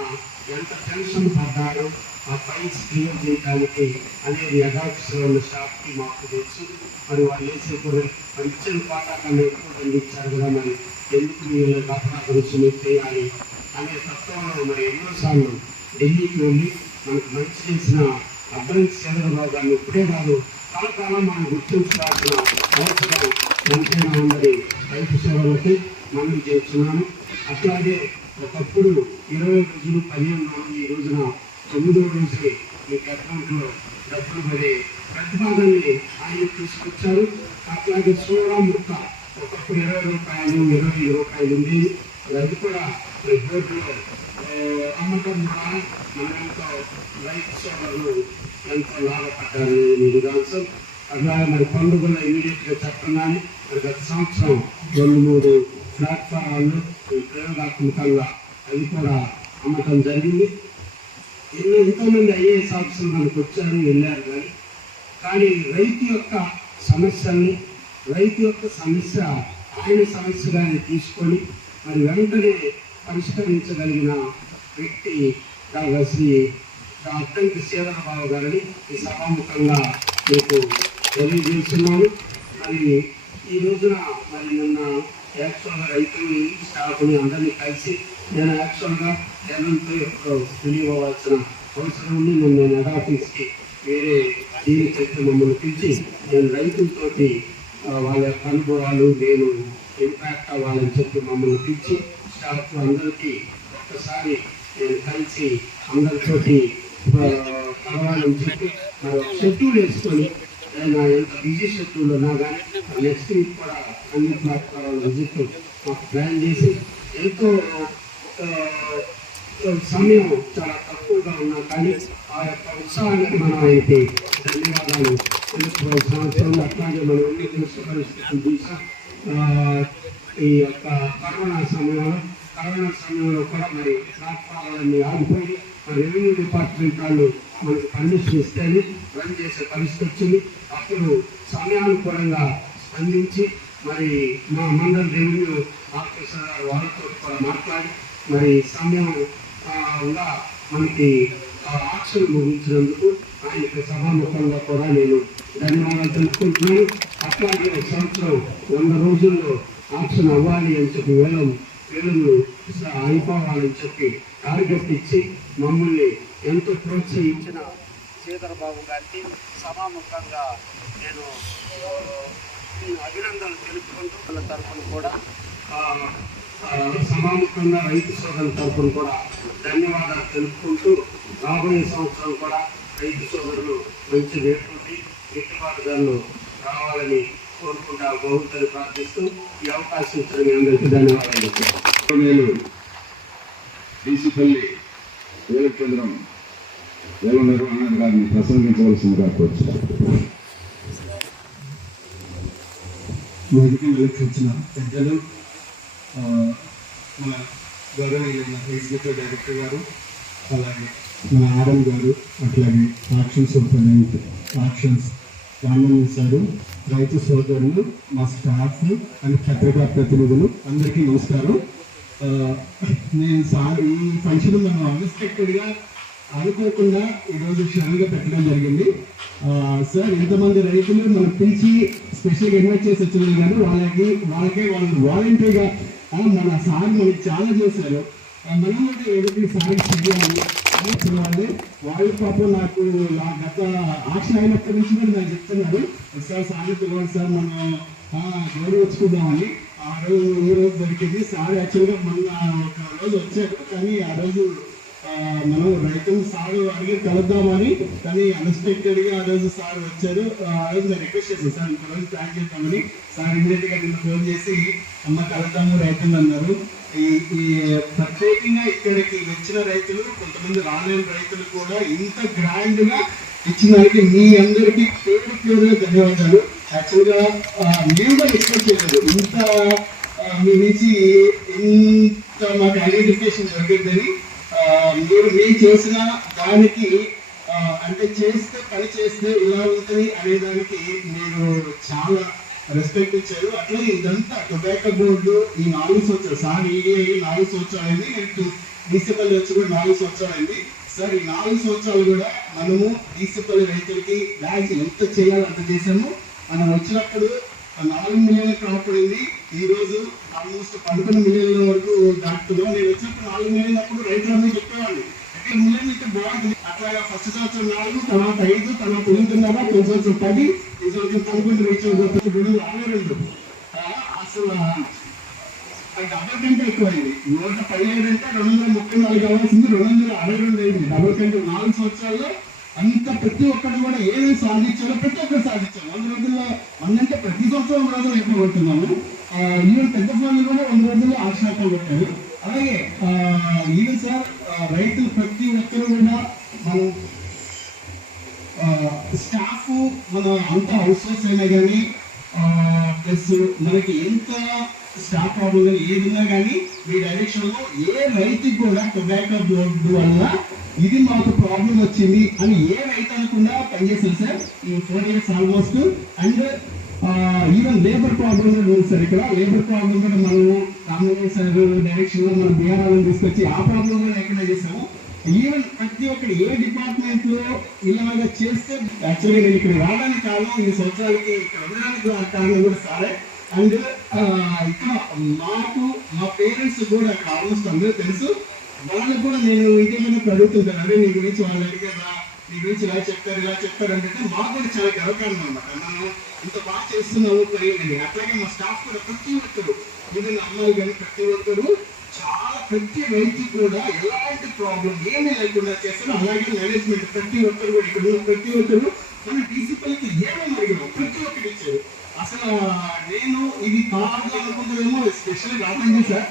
ఎంత టెన్షన్ పడ్డారో ఆ ఫైల్స్ క్లియర్ చేయడానికి అనేది యథాక్షలో ఉన్న స్టాఫ్కి మాకు తెలుసు. మరి వాళ్ళు వేసే మరి ఇచ్చిన పాట కన్నా ఎక్కువ దండించారు కదా, మరి ఎందుకు మీరు అపరాధ రుసులు చేయాలి అనే తత్వంలో మరి ఎన్నోసార్లు ఢిల్లీకి వెళ్ళి మనకు మంచి చేసిన అద్దంకి శ్రీధర్ గారిని ఇప్పుడే కాదు కలకాలం మనం గుర్తించాల్సిన అవసరం ఎంతైనా ఉందని రైతు సేవలకి మనం చేస్తున్నాను. అట్లాగే ఒకప్పుడు 20 రోజులు 15 రోజులు, ఈ రోజున 9వ రోజు మీకు అకౌంట్లో డబ్బులు పడే ప్రతిపాదనని ఆయన తీసుకొచ్చారు. అట్లాగే సోడా ముక్క ఒకప్పుడు 20 రూపాయలు 25 రూపాయలు ఉండేది. అది కూడా బోర్డులో అమ్మకం ద్వారా మనం ఎంతో రైతు సోదరులు ఎంతో లాభపడ్డారు నిరుగాంశం. అట్లాగే మరి పండుగలో ఇమీడియట్గా చెప్పగానే మరి గత సంవత్సరం 2-3 ప్లాట్ఫారాలు ప్రయోగాత్మకంగా అది కూడా అమ్మకం జరిగింది. ఎంతోమంది ఐఏఎస్ ఆఫీసర్లు మనకు వచ్చారు, వెళ్ళారు. కానీ రైతు యొక్క సమస్యల్ని, రైతు యొక్క సమస్య ఆయన సమస్యగానే తీసుకొని మరి వెంటనే పరిష్కరించగలిగిన వ్యక్తి శ్రీ అద్దంకి శ్రీధర్ బాబు గారిని ఈ సభాముఖంగా మీకు తెలియజేస్తున్నాను. మరి ఈ రోజున మరి నిన్న యాక్చువల్గా రైతుని, స్టాఫ్ని అందరినీ కలిసి నేను యాక్చువల్గా జనంతో తెలియవలసిన అవసరం ఉంది. నేను హెడ్ ఆఫీస్కి వేరే దీనికి అయితే మమ్మల్ని పిలిచి నేను రైతులతోటి వాళ్ళ యొక్క అనుభవాలు నేను ఇంపాక్ట్ అవ్వాలని చెప్పి మమ్మల్ని పిలిచి స్టాఫ్ అందరికీ ఒక్కసారి నేను కలిసి అందరితోటి కలవాలని చెప్పి షెడ్యూల్ వేసుకొని నేను ఎంత బిజీ షెడ్యూల్ ఉన్నా కానీ నెక్స్ట్ వీక్ కూడా అన్ని ప్లాట్ఫారాల విజిట్ మాకు ప్లాన్ చేసి ఎంతో సమయం చాలా తక్కువగా ఉన్నా కానీ ఆ యొక్క ఉత్సాహానికి మనం అయితే ధన్యవాదాలు తెలుసుకోవాల్సిన అవసరం. అట్లాగే మనం ఎన్ని తెలుసు పరిస్థితులు చూసాం. ఈ యొక్క కరోనా సమయంలో కూడా మరి ప్లాట్ఫారాలన్నీ ఆగిపోయి మరి రెవెన్యూ డిపార్ట్మెంట్ వాళ్ళు మనకు పర్మిషన్ ఇస్తేనే రన్ చేసే పరిస్థితి వచ్చింది. అప్పుడు సమయానుకూలంగా స్పందించి మరి మా మండల రెవెన్యూ ఆఫీసర్ గారు వాళ్ళతో కూడా మాట్లాడి మరి సమయంగా మనకి ఆక్షన్ ముగించినందుకు ఆయనకు సభాముఖంగా కూడా నేను ధన్యవాదాలు తెలుసుకుంటున్నాను. అట్లాగే సంవత్సరం 100 రోజుల్లో ఆక్షన్ అవ్వాలి అని చెప్పి వేలలు అయిపోవాలని చెప్పి టార్గెట్ ఇచ్చి మమ్మల్ని ఎంతో ప్రోత్సహించిన శ్రీధర్ బాబు గారికి సభాముఖంగా నేను అభినందనలు తెలుపుకుంటూ వాళ్ళ తరఫున కూడా సభాముఖంగా రైతు సోదరుల తరఫున కూడా ధన్యవాదాలు తెలుపుకుంటూ రాబోయే సంవత్సరం కూడా రైతు సోదరులు మంచి రేట్లకి గిట్టుబాటు ధరలు రావాలని కోరుకుంటా భగవంతుని ప్రార్థిస్తూ ఈ అవకాశం ఇచ్చిన మీ అందరికీ ధన్యవాదాలు. నేను డీసీపల్లి వేల కేంద్రం వేల నిర్వహణాధికారిని ప్రసంగించవలసిందిగా కోరుచున్నాను. వేదిక వచ్చిన పెద్దలు, మన గౌరవనీయులైన ఎగ్జిక్యూటివ్ డైరెక్టర్ గారు, అలాగే మన ఆర్ఎం గారు, అట్లాగే auction superintendent auctions Raman sir, రైతు సోదరులు, మా స్టాఫ్ అండ్ పత్రికా ప్రతినిధులు అందరికీ నమస్కారం. నేను సార్ ఈ ఫంక్షన్ మనం అన్ఎక్స్పెక్టెడ్గా అనుకోకుండా ఈరోజు క్షణంగా పెట్టడం జరిగింది. సార్ ఇంతమంది రైతులు మనం పిలిచి స్పెషల్గా ఇన్వైట్ చేసి వచ్చినారు కానీ వాళ్ళకే వాళ్ళు వాలంటరీగా మన సార్ మనకి చాలా చేశారు. మనం కూడా ఎదుటి సార్కి చేయాలి అనుకునే వాళ్ళు పాపం నాకు గత ఆక్షన్ అయినప్పటి నుంచి కూడా నాకు చెప్తున్నారు, సార్ సార్ని పిలవండి సార్ మనం గౌరవించుకుందామని. ఆ రోజు ఈ రోజు దొరికింది. సార్ యాక్చువల్గా మొన్న ఒక రోజు వచ్చారు కానీ ఆ రోజు మనం రైతులు సార్ అడిగి కలుద్దామని, కానీ అన్ఎక్స్పెక్టెడ్గా ఆ రోజు సార్ వచ్చారు. ఆ రోజు నేను రిక్వెస్ట్ చేశాను సార్ ఇంకో రోజు ప్లాన్ చేద్దామని. సార్ ఇమీడియట్గా నిన్న ఫోన్ చేసి అమ్మ కలుద్దాము రైతులు అన్నారు. ఈ ప్రత్యేకంగా ఇక్కడికి వచ్చిన రైతులు, కొంతమంది రాలేని రైతులు కూడా ఇంత గ్రాండ్గా ఇచ్చినందుకు మీ అందరికీ పేరుగా ధన్యవాదాలు. యాక్చువల్గా మేము కూడా ఎక్స్పెక్ట్ చేయలేదు ఇంత మీ నుంచి ఇంత మాకు ఐడెంటిఫికేషన్ జరిగిందని. మీరు చేసిన దానికి అంటే పని చేస్తే ఇలా ఉంటుంది అనే దానికి మీరు చాలా రెస్పెక్ట్ ఇచ్చారు. అట్లా ఇదంతా టొబాకో బోర్డు ఈ 4 సంవత్సరాలు సార్ ఈ 4 సంవత్సరాలు అయింది, డీసీపల్లి వచ్చి కూడా 4 సంవత్సరాలు అయింది. సార్ ఈ 4 సంవత్సరాలు కూడా మనము డీసీపల్లి రైతులకి బ్యాగ్ ఎంత చేయాలో అంత చేసాము. మనం వచ్చినప్పుడు 4 మిలియన్ల క్రాప్ అయింది. ఈ రోజు ఆల్మోస్ట్ 11 మిలియన్ల వరకు దాటుతున్నాం. నేను వచ్చినప్పుడు 4 మిలియన్ అప్పుడు రైతులందరూ చెప్పేవాళ్ళు ఇక్కడ మిలియన్ అయితే బాగుంటుంది. అట్లాగా ఫస్ట్ సంవత్సరం 4, తర్వాత 5, తర్వాత 9, తొలి సంవత్సరం 10, ఈ సంవత్సరం 11 రీచ్ అవుతుంది. 262 అసలు డబల్ కంటే ఎక్కువైంది. 117 అంటే 234 కావాల్సింది 262 అయింది. డబల్ కంటే 4 సంవత్సరాల్లో అంత ప్రతి ఒక్కరు కూడా ఏదైనా సాధించాలో ప్రతి ఒక్కరు సాధించారు. 100 రోజుల్లో అంటే ప్రతి సంవత్సరం 100 రోజులు ఎక్కువ కొడుతున్నాము. ఈవెన్ పెద్ద ఫోన్లు కూడా 100 రోజుల్లో ఆశాతం కొట్టారు. అలాగే ఈవెన్ సార్ రైతులు ప్రతి ఒక్కరు కూడా మనం స్టాఫ్ మన అంత హౌస్ హౌస్ అయినా కానీ ప్లస్ మనకి ఎంత స్టాఫ్ ప్రాబ్లం కానీ ఏది ఉన్నా కానీ మీ డైరెక్షన్లో ఏ రైతుకి కూడా టొబాకో బోర్డు వల్ల ఇది మాకు ప్రాబ్లం వచ్చింది అని ఏ రైతు అనకుండా పనిచేస్తుంది సార్ ఈ 4 years almost. And even labour problem కూడా ఉంది సార్. ఇక్కడ లేబర్ ప్రాబ్లం కూడా మనము కామన్ సార్ డైరెక్షన్లో మనం బీఆర్ఆర్ని తీసుకొచ్చి ఆ ప్రాబ్లం కూడా లేకుండా చేసాము. ఈవెన్ ప్రతి ఒక్కరు ఏ డిపార్ట్మెంట్ లో ఇలాగ చేస్తే యాక్చువల్గా నేను ఇక్కడ రావడానికి కారణం ఈ సంవత్సరాలకి ఇక్కడ ఉండడానికి కారణం కూడా సారే. అండ్ ఇక్కడ మాకు మా పేరెంట్స్ కూడా అక్కడ ఆల్మోస్ట్ అందరూ తెలుసు. వాళ్ళకు కూడా నేను ఇంకేమైనా అడుగుతుంటాను, అదే నీ గురించి వాళ్ళు అడిగారా, నీ గురించి ఇలా చెప్తారు అంటే మాకు కూడా చాలా గర్వకారణం అనమాట. మనం ఇంత బాగా చేస్తున్నాము పని. అట్లాగే మా స్టాఫ్ కూడా ప్రతి ఒక్కరు ఈవెన్ అమ్మాయిలు కానీ ప్రతి ఒక్కరు చాలా ప్రతి రైతు కూడా ఎలాంటి ప్రాబ్లం ఏమీ లేకుండా చేస్తారు. అలాగే మేనేజ్మెంట్ ప్రతి ఒక్కరు కూడా ఇక్కడ ప్రతి ఒక్కరు మన డీసీపల్లికి ఏమేమి అడిగినాం ప్రతి ఒక్కరు ఇచ్చారు. అసలు నేను ఇది కాదు అనుకుంటారేమో స్పెషల్ రాబండి సార్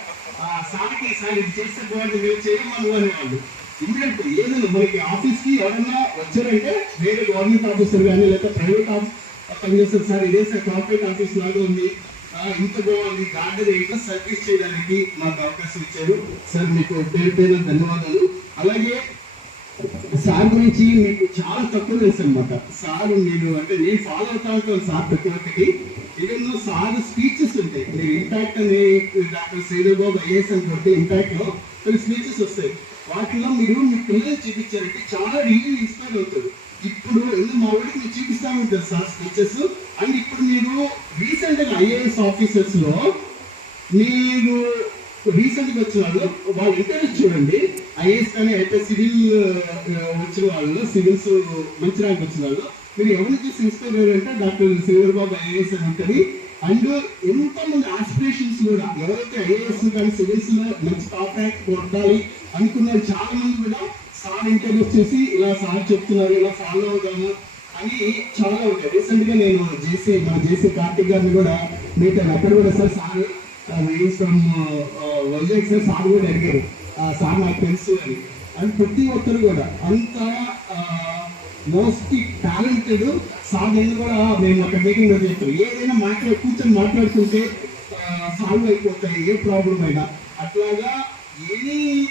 సార్కి సార్ ఇది చేస్తే బాగుంది మీరు చేయమని అనేవాళ్ళు. ఇమీడియట్ ఏదైనా మనకి ఆఫీస్కి ఎవరైనా వచ్చారంటే వేరే గవర్నమెంట్ ఆఫీసర్ కానీ లేదా ప్రైవేట్ పనిచేస్తారు సార్ ఇదే సార్ కార్పొరేట్ ఆఫీస్ లాగా ఉంది ఇంత బాగుంది గార్డెన్ ఏంటో సర్వీస్ చేయడానికి నాకు అవకాశం ఇచ్చారు సార్. మీకు పేరు ధన్యవాదాలు. అలాగే సార్ గురించి మీకు చాలా తక్కువ తెలుసు అనమాట. సార్ నేను అంటే నేను ఫాలో అవుతా ఉంటాను సార్ ప్రతి ఒక్కటి. ఈవెన్ సార్ సార్ స్పీచెస్ ఉంటాయి. మీరు ఇంపాక్ట్ అనే డాక్టర్ శ్రీధర్ బాబు ఐఏఎస్ అని కొట్టి ఇంపాక్ట్ లో కొన్ని స్పీచెస్ వస్తాయి. వాటిలో మీరు మీ పిల్లలు చూపించారంటే చాలా రియల్లీ ఇన్స్పైర్ అవుతారు. ఇప్పుడు మా వాడికి మీరు చూపిస్తా ఉంటారు సార్ స్పీచెస్. అండ్ ఇప్పుడు మీరు రీసెంట్ గా ఐఏఎస్ ఆఫీసర్స్ లో మీరు రీసెంట్ గా వచ్చిన వాళ్ళు వాళ్ళ ఇంటర్వ్యూస్ చూడండి. ఐఏఎస్ కానీ అయితే సివిల్ వచ్చిన వాళ్ళు, సివిల్స్ మంచి ర్యాంక్ వచ్చిన వాళ్ళు మీరు ఎవరిని చూసి ఇన్స్పైర్ అయ్యారంటే డాక్టర్ శ్రీధర్ బాబు ఐఏఎస్ అని ఉంటుంది. అండ్ ఎంతో మంది ఆస్పిరేషన్స్ కూడా ఎవరైతే ఐఏఎస్ కానీ సివిల్స్ లో మంచి టాప్ ర్యాంక్ కొట్టాలి అనుకున్నారు చాలా మంది కూడా సార్ ఇంటర్వ్యూస్ చేసి ఇలా సార్ చెప్తున్నారు ఇలా ఫాలో అవుదాము అని చాలా ఉంటాయి. రీసెంట్ గా నేను మన జేసీ కార్తిక్ గారిని కూడా మీట్ అక్కడ కూడా సార్ ఫ్రమ్ వైజాగ్ సార్ కూడా అడిగారు సార్ నాకు తెలుసు అని. అండ్ ప్రతి ఒక్కరు కూడా అంత మోస్ట్ టాలెంటెడ్ సార్. నేను కూడా మేము ఒక మీటింగ్ లో చెప్తాను ఏదైనా కూర్చొని మాట్లాడుకుంటే సాల్వ్ అయిపోతాయి ఏ ప్రాబ్లం అయినా. అట్లాగా ఏ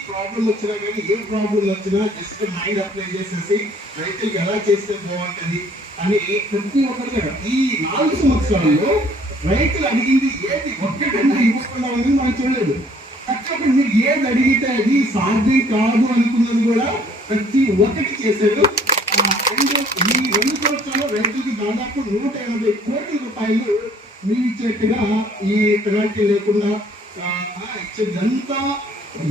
ప్రాబ్లం వచ్చినా కానీ ఏ ప్రాబ్లం వచ్చినా జస్ట్ మైండ్ అప్లై చేసేసి రైతులకు ఎలా చేస్తే బాగుంటుంది అని ప్రతి ఒక్కరు ఈ 4 సంవత్సరాల్లో రైతులు అడిగింది ఏది ఒక్కటన్నా ఇవ్వకుండా ఉంది మనం చూడలేదు. ప్రతి మీరు ఏది అడిగితే అది సాధ్యం కాదు అనుకున్నది కూడా ప్రతి ఒక్కటి చేశారు. అండ్ ఈ 2 సంవత్సరాల్లో రైతులకు దాదాపు 180 కోట్ల రూపాయలు మీరు ఇచ్చేట్టుగా ఈ పెనాల్టీ లేకుండా ఇచ్చేదంతా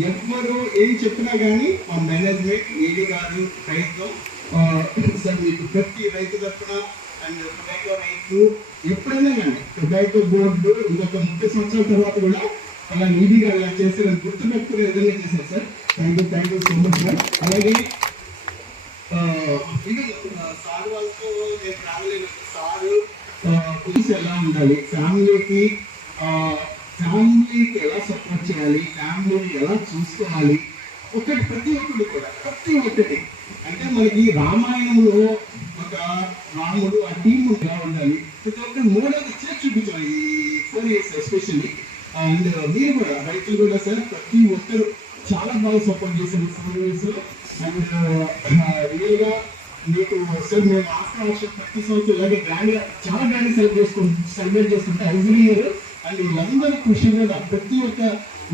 ఎవ్వరు ఏం చెప్పినా కానీ మా మేనేజ్మెంట్ ఏది కాదు రైతు సార్ మీకు ప్రతి రైతు తరఫున అండ్ టొబాకో రైతు ఎప్పుడైనా కానీ టొబాకో బోర్డు ఇంకొక 30 సంవత్సరాల తర్వాత కూడా అలా నీటిగా అలా చేస్తే గుర్తుపెట్టుకునే విధంగా చేశారు sir. Thank you so much sir. అలాగే ఇది సార్ వాళ్ళతో నేను ట్రావెల్ సార్ పులిసి ఎలా ఉండాలి, ఫ్యామిలీకి ఎలా సపోర్ట్ చేయాలి, ఫ్యామిలీని ఎలా చూసుకోవాలి, ప్రతి ఒక్కటి కూడా ప్రతి ఒక్కటి అంటే మనకి రామాయణంలో ఒక రాముడు ఆ టీం ఎలా ఉండాలి ప్రతి ఒక్కటి మోడల్ చేసి చూపించాలి ఈ 4 years ఎస్పెషల్లీ. అండ్ మీరు కూడా రైతులు కూడా సార్ ప్రతి ఒక్కరు చాలా బాగా సపోర్ట్ చేశారు 4 years లో. అండ్ రియల్ గా మీకు సార్ మేము ఆఫ్టర్ ప్రతి సంవత్సరం ఇలాగే చాలా గ్రాండ్ సెలబ్రేట్ చేసుకుంటే ఎవ్రీ ఇయర్. అండ్ వీళ్ళందరూ కృషి కూడా ప్రతి ఒక్క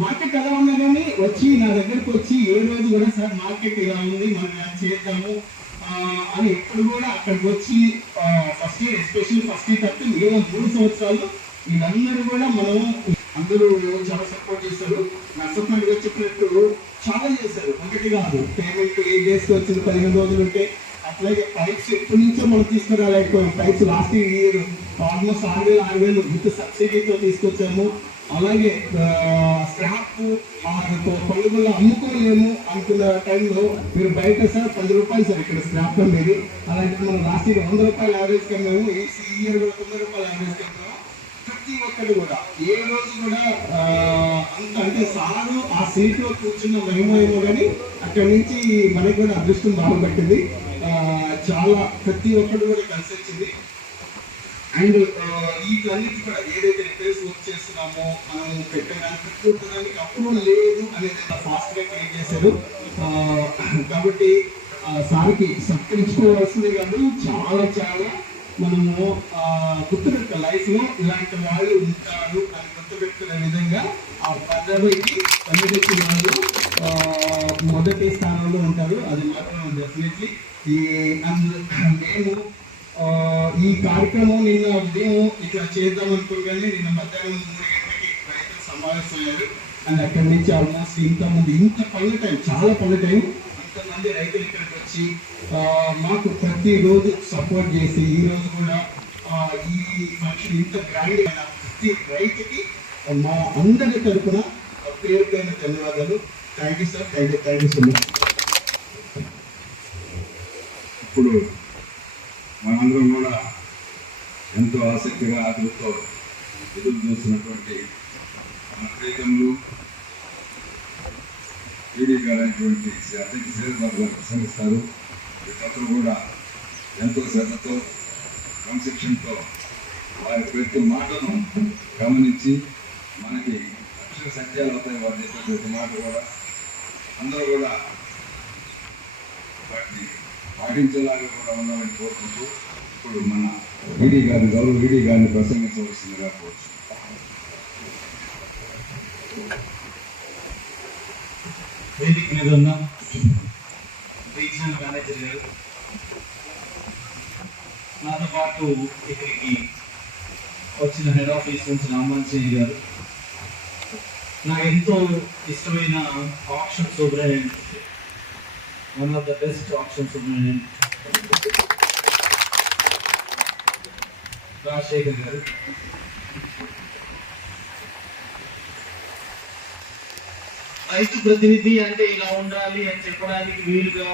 మార్కెట్ ఎలా ఉన్నా కానీ వచ్చి నా దగ్గరకు వచ్చి ఏ రోజు కూడా సార్ మార్కెట్ ఇలా ఉంది మనం ఇలా చేద్దాము అని ఎప్పుడు కూడా అక్కడికి వచ్చి first year especially first year తప్ప మిగిలిన 3 సంవత్సరాలు వీళ్ళందరూ కూడా మనం అందరూ చాలా సపోర్ట్ చేశారు. నర్సప్పని గారు చెప్పినట్టు చాలా చేశారు. ఒకటి కాదు పేమెంట్ 8 days వచ్చింది 15 రోజులు ఉంటే అట్లాగే పైప్స్ ఎప్పటి నుంచో మనం తీసుకురాలేకపోయాం. Pipes last year almost 6,000 with సబ్సిడీతో తీసుకొచ్చాము. అలాగే స్క్రాప్ పళ్ళుగుల్లో అమ్ముకోలేము అనుకున్న టైంలో మీరు బయట సార్ 10 రూపాయలు సార్ ఇక్కడ స్క్రాప్ అమ్మేది. అలాంటి మనం లాస్ట్ ఇయర్ 100 రూపాయలు యావరేజ్ కమ్మాము. ఈ ఇయర్ కూడా 9 రూపాయలు యావరేజ్ కమ్మాము. ప్రతి ఒక్కరు కూడా ఏ రోజు కూడా అంత అంటే సారు ఆ సీట్ లో కూర్చున్న మహిమేమో కానీ అక్కడి నుంచి మనకి కూడా అదృష్టం బాగుపట్టింది. చాలా ప్రతి ఒక్కరు కూడా కలిసి వచ్చింది. అండ్ వీటన్నిటి కూడా ఏదైతే రిపేర్స్ వర్క్ చేస్తున్నామో మనం పెట్టడానికి ప్రతి ఒక్కదానికి అప్రూవల్ లేదు అనేది ఫాస్ట్ గా క్రియేట్ చేశారు. కాబట్టి సార్కి సత్కరించుకోవాల్సిందే కాదు చాలా చాలా మనము గుర్తుపెట్టాలి. లైఫ్ లో ఇలాంటి వాళ్ళు ఉంటారు అని గుర్తుపెట్టుకునే విధంగా ఆ పదవికి కమ్యూనిటీ వాళ్ళు మొదటి స్థానంలో ఉంటారు. అది మాత్రం డెఫినెట్లీ మేము ఈ కార్యక్రమం నిన్న ఉదయం ఇక్కడ చేద్దాం అనుకోగానే నిన్న మధ్యాహ్నం 3 గంటలకి రైతులు సమావేశమయ్యారు. అండ్ అక్కడి నుంచి ఆల్మోస్ట్ ఇంత పనుల టైం చాలా పనుల టైం ఇంతమంది రైతులు ఇక్కడికి వచ్చి మాకు ప్రతిరోజు సపోర్ట్ చేసి ఈ రోజు కూడా ఈ ఫంక్షన్ ఇంత గ్రాండ్ అయిన ప్రతి రైతుకి మా అందరి తరఫున పేరు పైన ధన్యవాదాలు. Thank you sir. Thank you so much. ఇప్పుడు మనందరం కూడా ఎంతో ఆసక్తిగా ఆతృతో ఎదురు చూస్తున్నటువంటి మన ప్రీతములు ఈడీ గారు అయినటువంటి అధ్యక్ష శ్రీధర్ గారు ప్రసంగిస్తారు. వీళ్ళందరూ కూడా ఎంతో శ్రద్ధతో క్రమశిక్షణతో వారి ప్రతి మాటను గమనించి మనకి అక్షర సత్యాలు అవుతాయి. వారు చేసే ప్రతి మాట కూడా అందరూ కూడా వాటిని పాటించేలాగా కూడా ఉండాలని కోరుకుంటూ ఇప్పుడు మన ఈడీ గారిని గౌరవ ఈడీ గారిని ప్రసంగించవలసిందిగా కోరుచున్నాను. వేదిక మీద ఉన్న రీజనల్ మేనేజర్ గారు, నాతో పాటు ఇక్కడికి వచ్చిన హెడ్ ఆఫీస్ నుంచి రామాంజనేయ గారు, నాకు ఎంతో ఇష్టమైన option superintendent, one of the best option superintendent Rajasekhar గారు, రైతు ప్రతినిధి అంటే ఇలా ఉండాలి అని చెప్పడానికి వీలుగా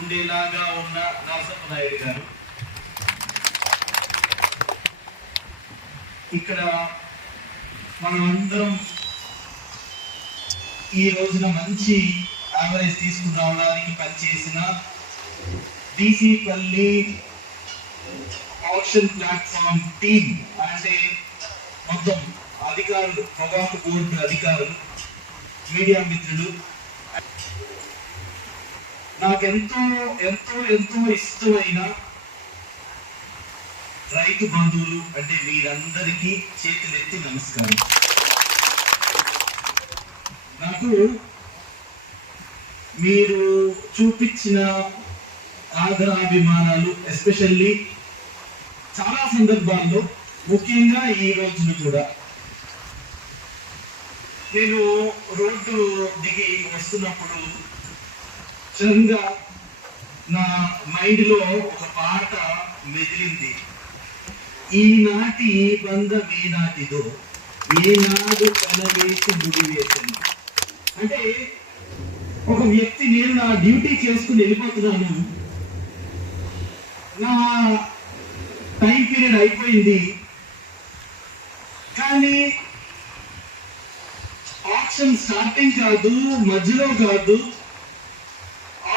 ఉండేలాగా ఉన్న నరసప్ప నాయుడు గారు, ఇక్కడ మనం అందరం ఈ రోజున మంచి యావరేజ్ తీసుకుని రావడానికి పనిచేసిన డీసీపల్లి ఆప్షన్ ప్లాట్ఫామ్ టీమ్, అంటే మొత్తం అధికారులు, పొగాకు బోర్డు అధికారులు, మీడియా మిత్రులు, నాకెంతో ఎంతో ఎంతో ఇష్టమైన రైతు బంధువులు అంటే మీరందరికీ చేతులెత్తి నమస్కారం. నాకు మీరు చూపించిన ఆదరాభిమానాలు, ఎస్పెషల్లీ చాలా సందర్భాల్లో, ముఖ్యంగా ఈ రోజును కూడా, నేను రోడ్డు దిగి వస్తున్నప్పుడు సడన్గా నా మైండ్లో ఒక పాట మెదిలింది. ఈనాటి బంధం ఏనాటిదో, ఏనాడు కలవేసి ముడివేసింది. అంటే ఒక వ్యక్తి, నేను నా డ్యూటీ చేసుకుని వెళ్ళిపోతున్నాను, నా టైం పీరియడ్ అయిపోయింది, కానీ ఆప్షన్ స్టార్టింగ్ కాదు, మధ్యలో కాదు,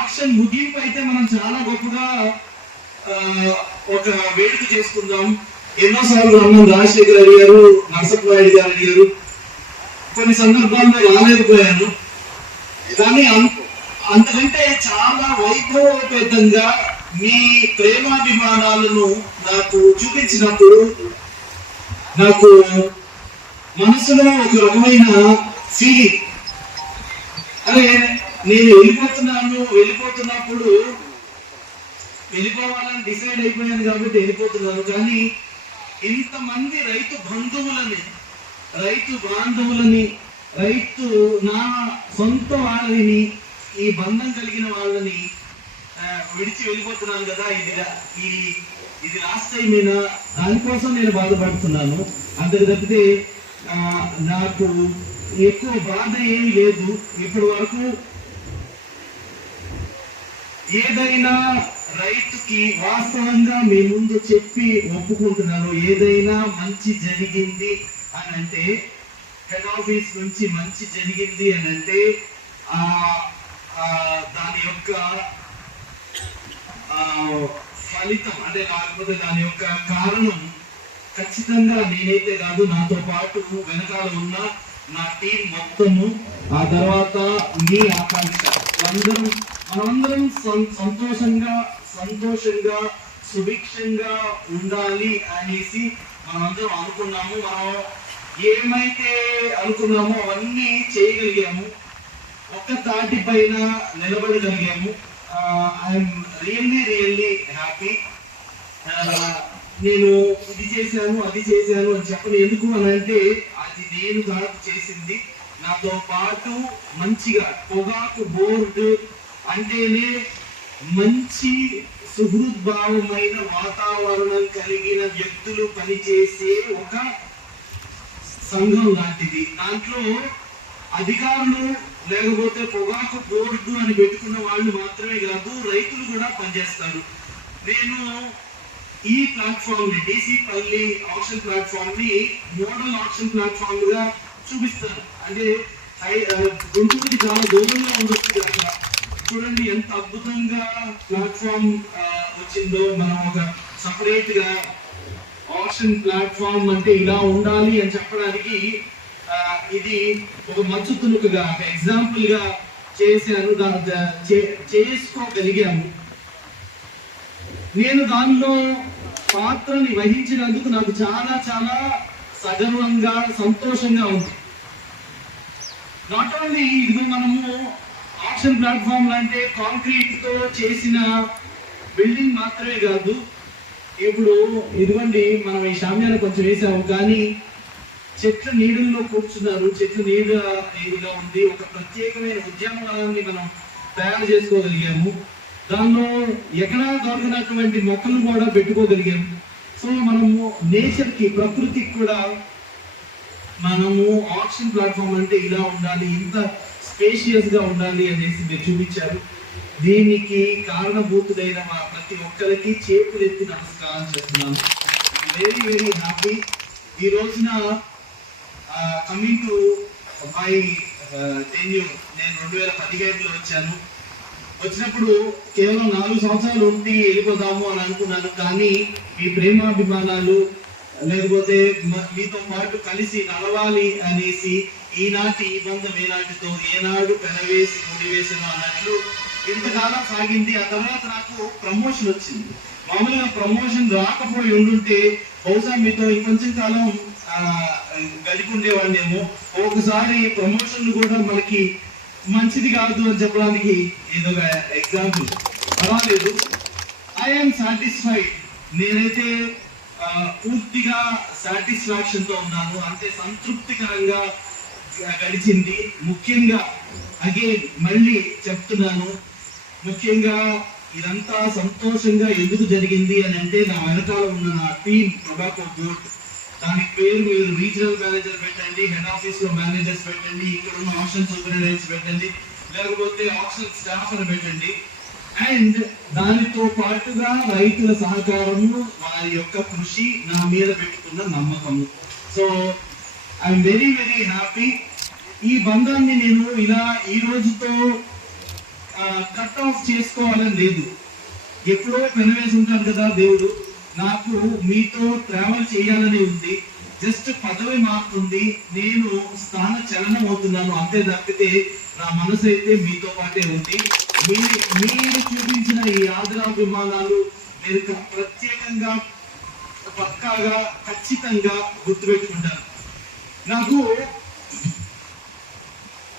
ఆప్షన్ ముగింపు అయితే మనం చాలా గొప్పగా ఒక వేడుక చేసుకుందాం. ఎన్నోసార్లు అన్నం రాజశేఖర్ అడిగారు, నరసప్ప నాయుడు గారు అడిగారు, కొన్ని సందర్భాల్లో రాలేకపోయాను, కానీ అంతకంటే చాలా వైభవోపేతంగా మీ ప్రేమాభిమానాలను నాకు చూపించినప్పుడు నాకు మనసులో ఒక రకమైన ఫీలింగ్, అరే నేను వెళ్ళిపోతున్నప్పుడు వెళ్ళిపోవాలని డిసైడ్ అయిపోయాను కాబట్టి వెళ్ళిపోతున్నాను, కానీ ఇంతమంది రైతు బంధువులని, రైతు బాంధవులని, రైతు నా సొంత వాళ్ళని, ఈ బంధం కలిగిన వాళ్ళని విడిచి వెళ్ళిపోతున్నాను కదా, ఇది లాస్ట్ టైం అయినా, దానికోసం నేను బాధపడుతున్నాను. అంతకు తప్పితే నాకు ఎక్కువ బాధ ఏమీ లేదు. ఇప్పటి వరకు ఏదైనా రైతుకి వాస్తవంగా మీ ముందు చెప్పి ఒప్పుకుంటున్నాను, ఏదైనా మంచి జరిగింది అని అంటే, హెడ్ ఆఫీస్ నుంచి మంచి జరిగింది అని అంటే దాని యొక్క ఫలితం అంటే, లేకపోతే దాని యొక్క కారణం ఖచ్చితంగా నేనైతే కాదు, నాతో పాటు వెనకాల ఉన్న నా టీం మొత్తము, ఆ తర్వాత మీ ఆకాంక్ష, మనందరం సంతోషంగా సుభిక్షంగా ఉండాలి అనేసి మనందరం అనుకున్నాము. మనం ఏమైతే అనుకున్నామో అవన్నీ చేయగలిగాము, ఒక్క తాటి పైన నిలబడగలిగాము. I'm really happy. నేను ఇది చేశాను అది చేశాను అని చెప్పను. ఎందుకు అని అంటే, అది నేను కాదు చేసింది, నాతో పాటు మంచిగా పొగాకు బోర్డు అంటేనే మంచి సుహృద్భావమైన వాతావరణం కలిగిన వ్యక్తులు పనిచేసే ఒక సంఘం లాంటిది. దాంట్లో అధికారులు లేకపోతే పొగాకు బోర్డు అని పెట్టుకున్న వాళ్ళు మాత్రమే కాదు, రైతులు కూడా పనిచేస్తారు. నేను ఈ ప్లాట్ఫామ్ ని, డీసీపల్లి ఆప్షన్ ప్లాట్ఫామ్ ని మోడల్ ఆప్షన్ ప్లాట్ఫామ్ గా చూపిస్తాను. అంటే గుంటూరుకి చాలా దూరంగా ఉండొచ్చు కదా, చూడండి ఎంత అద్భుతంగా ప్లాట్ఫామ్ వచ్చిందో. మనం ఒక సపరేట్ గా ఆప్షన్ ప్లాట్ఫామ్ అంటే ఇలా ఉండాలి అని చెప్పడానికి ఇది ఒక మచ్చు తునుకుగా, ఒక ఎగ్జాంపుల్ గా చేశాను, చేసుకోగలిగాము. నేను దానిలో పాత్రని వహించినందుకు నాకు చాలా చాలా సగర్వంగా సంతోషంగా ఉంది. నాట్ ఓన్లీ ఇది మనము ఆక్షన్ ప్లాట్ఫామ్ అంటే కాంక్రీట్ తో చేసిన బిల్డింగ్ మాత్రమే కాదు. ఇప్పుడు ఇదిగోండి మనం ఈ షామ్యాన కొంచెం వేసాము, కానీ చెట్ల నీడల్లో కూర్చున్నారు, చెట్ల నీడగా ఉంది. ఒక ప్రత్యేకమైన ఉద్యానవనాన్ని మనం తయారు చేసుకోగలిగాము. దానిలో ఎక్కడా దొరకనటువంటి మొక్కలు కూడా పెట్టుకోగలిగాము. సో మనము నేచర్ కి, ప్రకృతికి కూడా మనము ఆక్షన్ ప్లాట్ఫామ్ అంటే ఇలా ఉండాలి, ఇంత స్పేషియస్ గా ఉండాలి అనేసి మీరు చూపించారు. దీనికి కారణభూతుడైన మా ప్రతి ఒక్కరికి చేతులెత్తి నమస్కారం చేస్తున్నాను. Very very happy. ఈ రోజున కమింగ్ టు మై టెన్యూర్, నేను 2015లో వచ్చాను. వచ్చినప్పుడు కేవలం 4 సంవత్సరాలు ఉండి వెళ్ళిపోదాము అని అనుకున్నాను. కానీ మీ ప్రేమాభిమానాలు, లేకపోతే మీతో పాటు కలిసి నడవాలి అనేసి ఈనాటి ఈ బంధం ఏనాటితో ఏనాడు పెనవేసి ముడివేసిన అన్నట్లు ఇంతకాలం సాగింది. ఆ తర్వాత నాకు ప్రమోషన్ వచ్చింది. మామూలుగా ప్రమోషన్ రాకపోయి ఉండుంటే బహుశా మీతో ఇంకొంచెం కాలం గడిపి ఉండేవాడినేమో. ఒకసారి ప్రమోషన్లు కూడా మనకి మంచిది కాదు అని చెప్పడానికి ఇదొక ఎగ్జాంపుల్. పర్వాలేదు, ఐఎమ్ సాటిస్ఫైడ్. నేనైతే పూర్తిగా సాటిస్ఫాక్షన్ తో ఉన్నాను, అంటే సంతృప్తికరంగా గడిచింది. ముఖ్యంగా అగైన్ మళ్ళీ చెప్తున్నాను, ముఖ్యంగా ఇదంతా సంతోషంగా ఎందుకు జరిగింది అని అంటే నా వెనకాల ఉన్న నా టీమ్ టొబాకో బోర్డ్. దానికి పేరు మీరు రీజనల్ మేనేజర్ పెట్టండి, హెడ్ ఆఫీస్ లో మేనేజర్స్ పెట్టండి, ఇక్కడ ఉన్న ఆప్షన్ సూపరింటెండెంట్స్ పెట్టండి, లేకపోతే ఆప్షన్ స్టాఫ్ అని పెట్టండి. అండ్ దానితో పాటుగా రైతుల సహకారము, వారి యొక్క కృషి, నా మీద పెట్టుకున్న నమ్మకము. So I'm very very happy. ఈ బంధాన్ని నేను ఇలా ఈ రోజుతో కట్ ఆఫ్ చేసుకోవాలని లేదు. ఎప్పుడో పెనవేసి ఉంటాను కదా దేవుడు, నాకు మీతో ట్రావెల్ చేయాలని ఉంది. జస్ట్ పదవి మారుతుంది, నేను స్థాన చలనం అవుతున్నాను అంతే తప్పితే నా మనసు అయితే మీతో పాటే ఉంది. మీరు చూపించిన ఈ ఆదరాభిమానాలు నేను ప్రత్యేకంగా, పక్కాగా, ఖచ్చితంగా గుర్తుపెట్టుకుంటాను. నాకు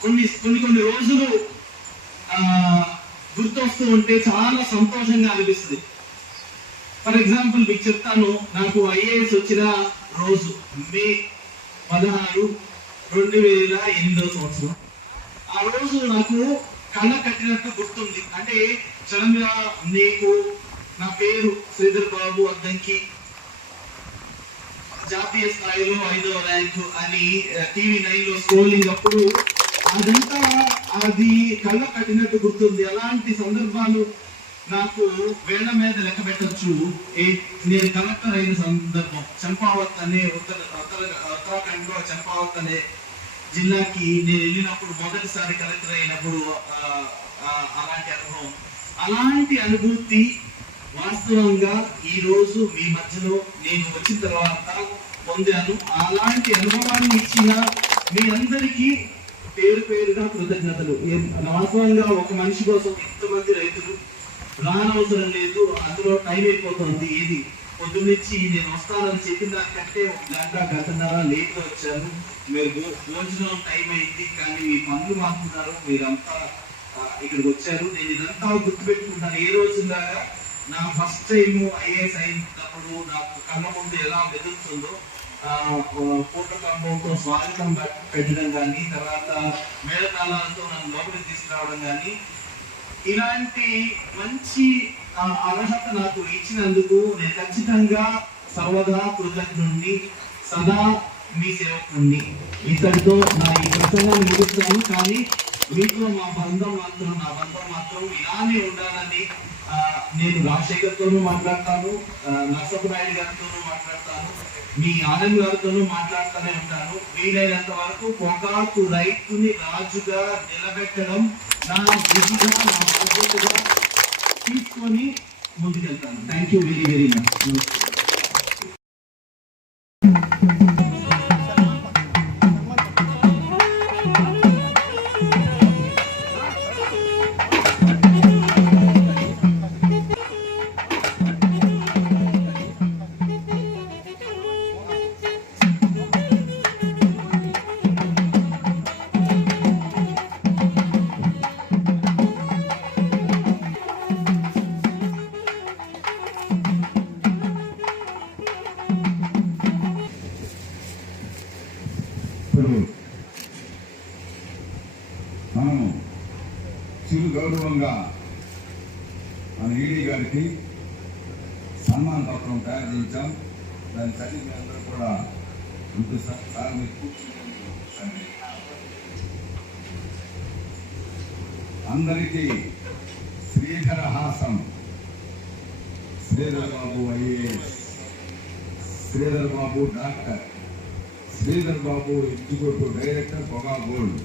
కొన్ని రోజులు గుర్తొస్తూ ఉంటే చాలా సంతోషంగా అనిపిస్తుంది. ఫర్ ఎగ్జాంపుల్ మీకు చెప్తాను. నాకు ఐఏఎస్ వచ్చిన రోజు మే 16, 2008 సంవత్సరం. ఆ రోజు నాకు కళ్ళ కట్టినట్టు గుర్తుంది. అంటే సడన్ గా నీకు నా పేరు శ్రీధర్ బాబు అద్దంకి, జాతీయ స్థాయిలో 5వ ర్యాంకు అని టీవీ 9లో స్క్రోలింగ్ అప్పుడు అదంతా అది కళ్ళ కట్టినట్టు గుర్తుంది. అలాంటి సందర్భాలు నాకు వేళ్ల మీద లెక్క పెట్టచ్చు. నేను కలెక్టర్ అయిన సందర్భం చంపావత్ అనే ఉత్తరాఖండ్ లో చంపావత్ అనే జిల్లాకి నేను వెళ్ళినప్పుడు, మొదటిసారి కలెక్టర్ అయినప్పుడు అలాంటి అనుభూతి వాస్తవంగా ఈ రోజు మీ మధ్యలో నేను వచ్చిన తర్వాత పొందాను. అలాంటి అనుభవాన్ని ఇచ్చిన మీ అందరికీ పేరు పేరుగా కృతజ్ఞతలు. వాస్తవంగా ఒక మనిషి కోసం ఇంతమంది రైతులు రానవసరం లేదు, అందులో టైం అయిపోతుంది. ఏది పొద్దున్నుంచి నేను వస్తానని చెప్పిన దానికంటే 1 గంటన్నర లేట్ గా వచ్చాను. మీరు భోజనం టైం అయింది, కానీ మీ పనులు మారుతున్నారు, మీరంతా ఇక్కడికి వచ్చారు. నేను ఇదంతా గుర్తుపెట్టుకుంటాను. ఏ రోజులాగా నా ఫస్ట్ టైం ఐఏఎస్ అయినప్పుడు నాకు కళ్ళ ముందు ఎలా మెదులుతుందో, పూర్ణకంబంతో స్వాగతం పెట్టడం కానీ, తర్వాత మేళతాళాలతో నన్ను లోపలికి తీసుకురావడం కానీ, ఇలాంటి మంచి అర్హత నాకు ఇచ్చినందుకు నేను ఖచ్చితంగా సర్వదా కృతజ్ఞుడిని, సదా మీ సేవకుడిని. ఇక్కడితో నా ఈ ప్రసంగాన్ని ముగిస్తాను. కానీ మీతో నా బంధం మాత్రం ఇలానే ఉండాలని నేను రాజశేఖర్తోనూ మాట్లాడతాను, నరసపునాయుడు గారితోనూ మాట్లాడతాను, మీ ఆనంద్ గారితోనూ మాట్లాడుతూనే ఉంటాను. వీలైనంత వరకు పొగాకు రైతుని రాజుగా నిలబెట్టడం నా విధిగా, నా బాధ్యతగా తీసుకొని ముందుకెళ్తాను. Thank you very very much. ఇప్పుడు మనము చిరు గౌరవంగా మన ఈడీ గారికి సన్మాన పత్రం తయారు చేయించాం. దాని చదివి అందరూ కూడా సార్ మీరు కూర్చుని అందరికీ Sridhara Haasam, Sridhar Babu IAS, Sridhar Babu doctor, Sridhar Babu executive director పొగా gold.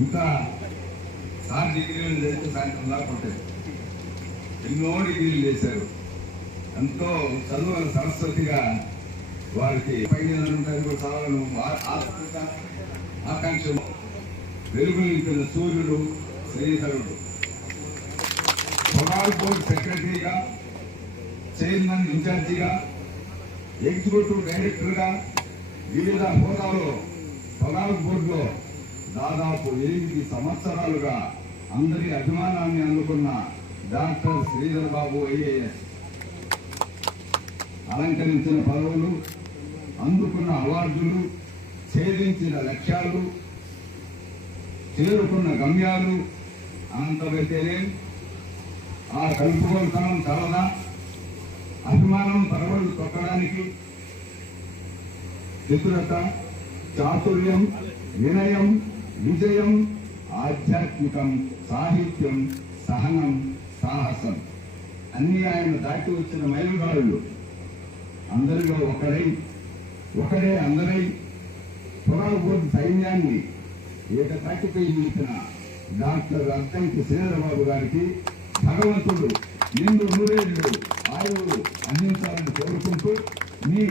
ఇంకా సార్ డిగ్రీలు చేస్తే సాయంత్రం దాకా ఉంటాయి. ఎన్నో డిగ్రీలు చేశారు. ఎంతో చదువుల సరస్వతిగా వారికి చాలను ఆకాంక్ష వెలుగునించిన సూర్యుడు శ్రీధరుడు. పొగాకు బోర్డు సెక్రటరీగా, చైర్మన్ ఇన్ఛార్జిగా, ఎగ్జిక్యూటివ్ డైరెక్టర్గా వివిధ హోదాలో పొగాకు బోర్డులో దాదాపు 8 సంవత్సరాలుగా అందరి అభిమానాన్ని అందుకున్న డాక్టర్ శ్రీధర్ బాబు ఐఏఎస్ అలంకరించిన పదవులు, అందుకున్న అవార్డులు, ఛేదించిన లక్ష్యాలు, చేరుకున్న గమ్యాలు అనంతమైతేనే ఆ కలుపుకోలుతనం చాలదా? అభిమానం పరవళ్ళు తొక్కడానికి చతురత, చాతుర్యం, వినయం, విజయం, ఆధ్యాత్మికం, సాహిత్యం, సహనం, సాహసం అన్నీ ఆయన దాటి వచ్చిన మైలురాళ్ళు. అందరిలో ఒకడే అందరై పొగాకు బోర్డు సైన్యాన్ని ఏకతాటిపై నిలిపిన డాక్టర్ అద్దంకి శ్రీధరబాబు గారికి భగవంతుడు నిండు నూరేళ్లు ఆయువులు అందించాలని కోరుకుంటూ మీ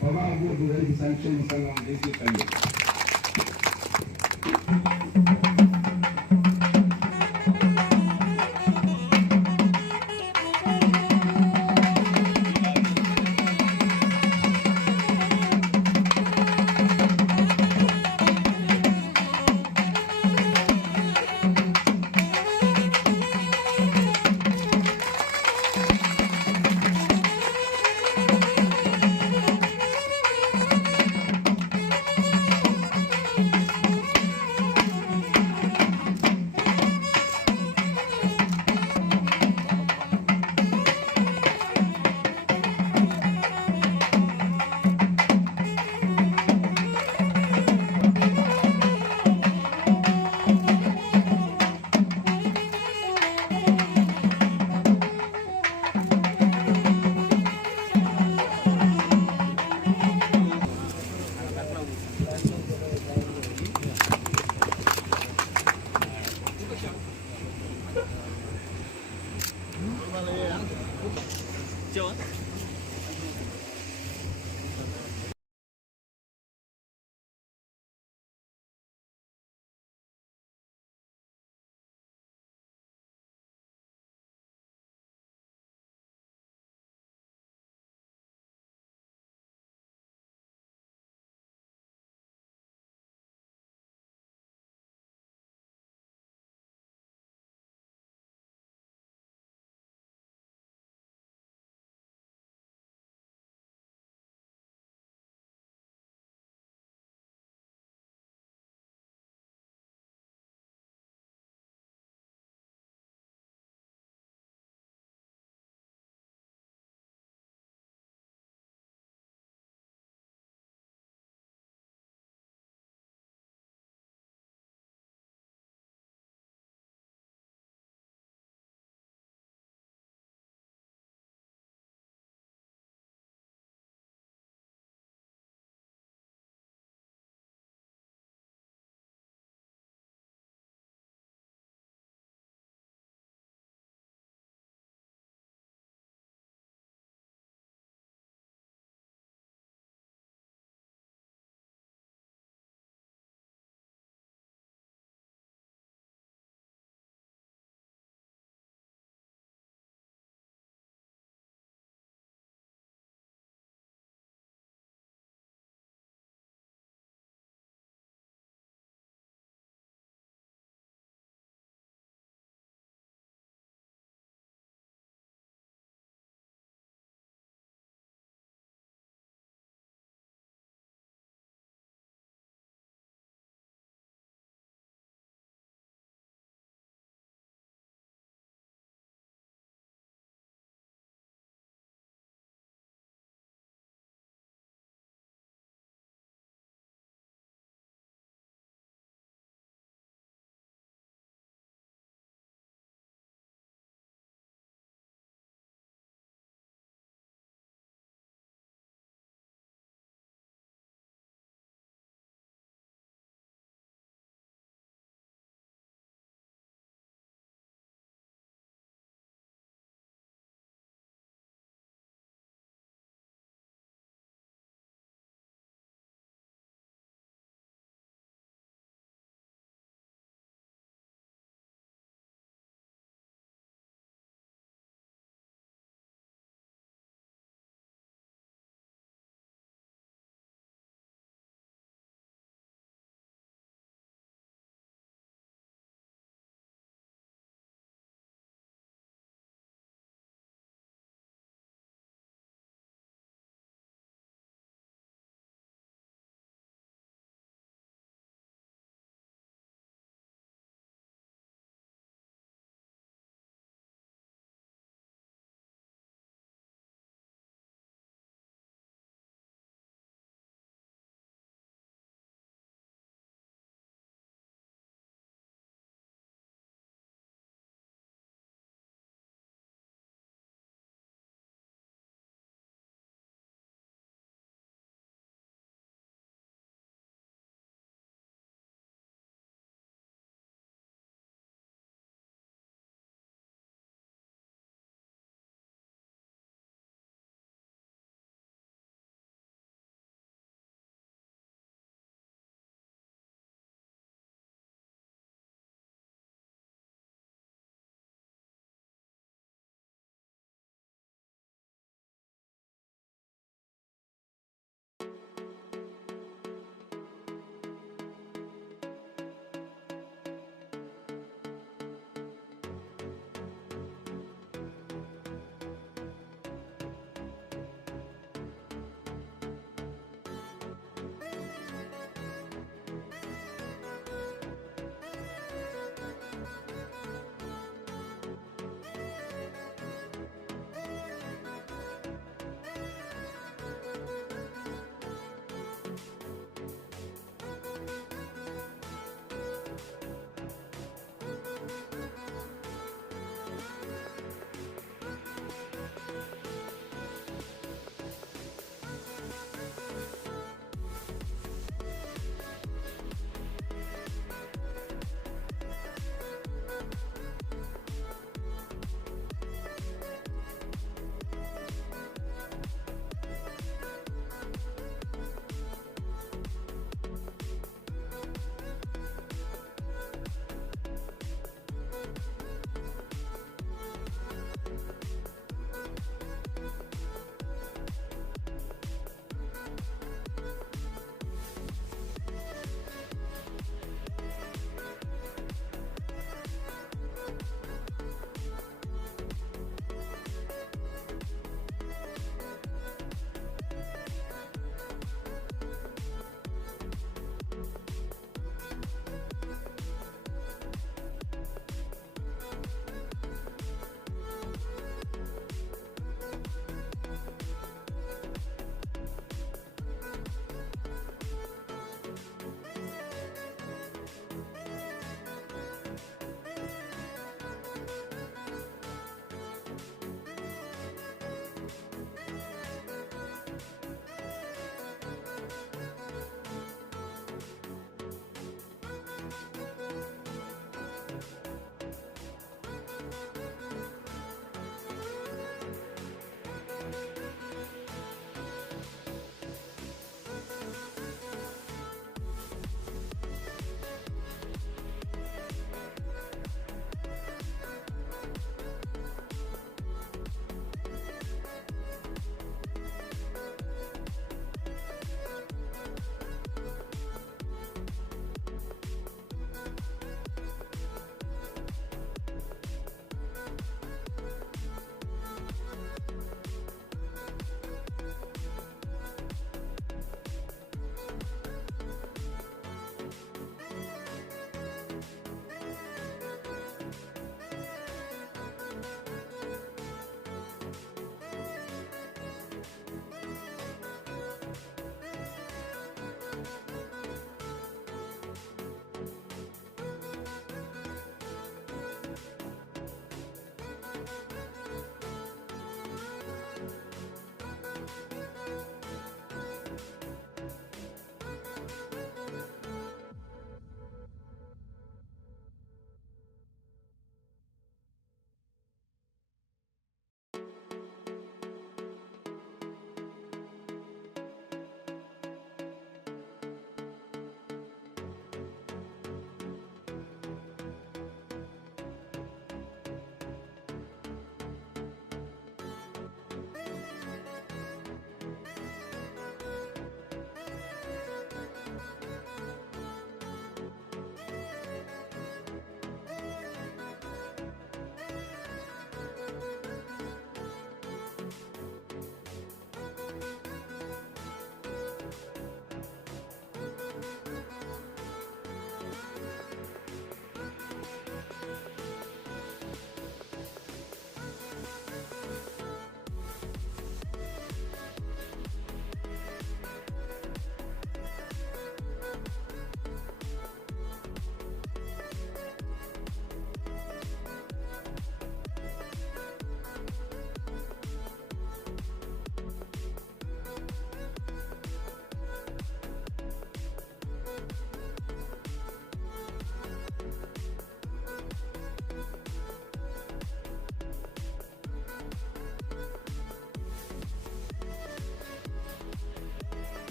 పొగాకు బోర్డు రైతు సంక్షేమ సంఘం దేశీ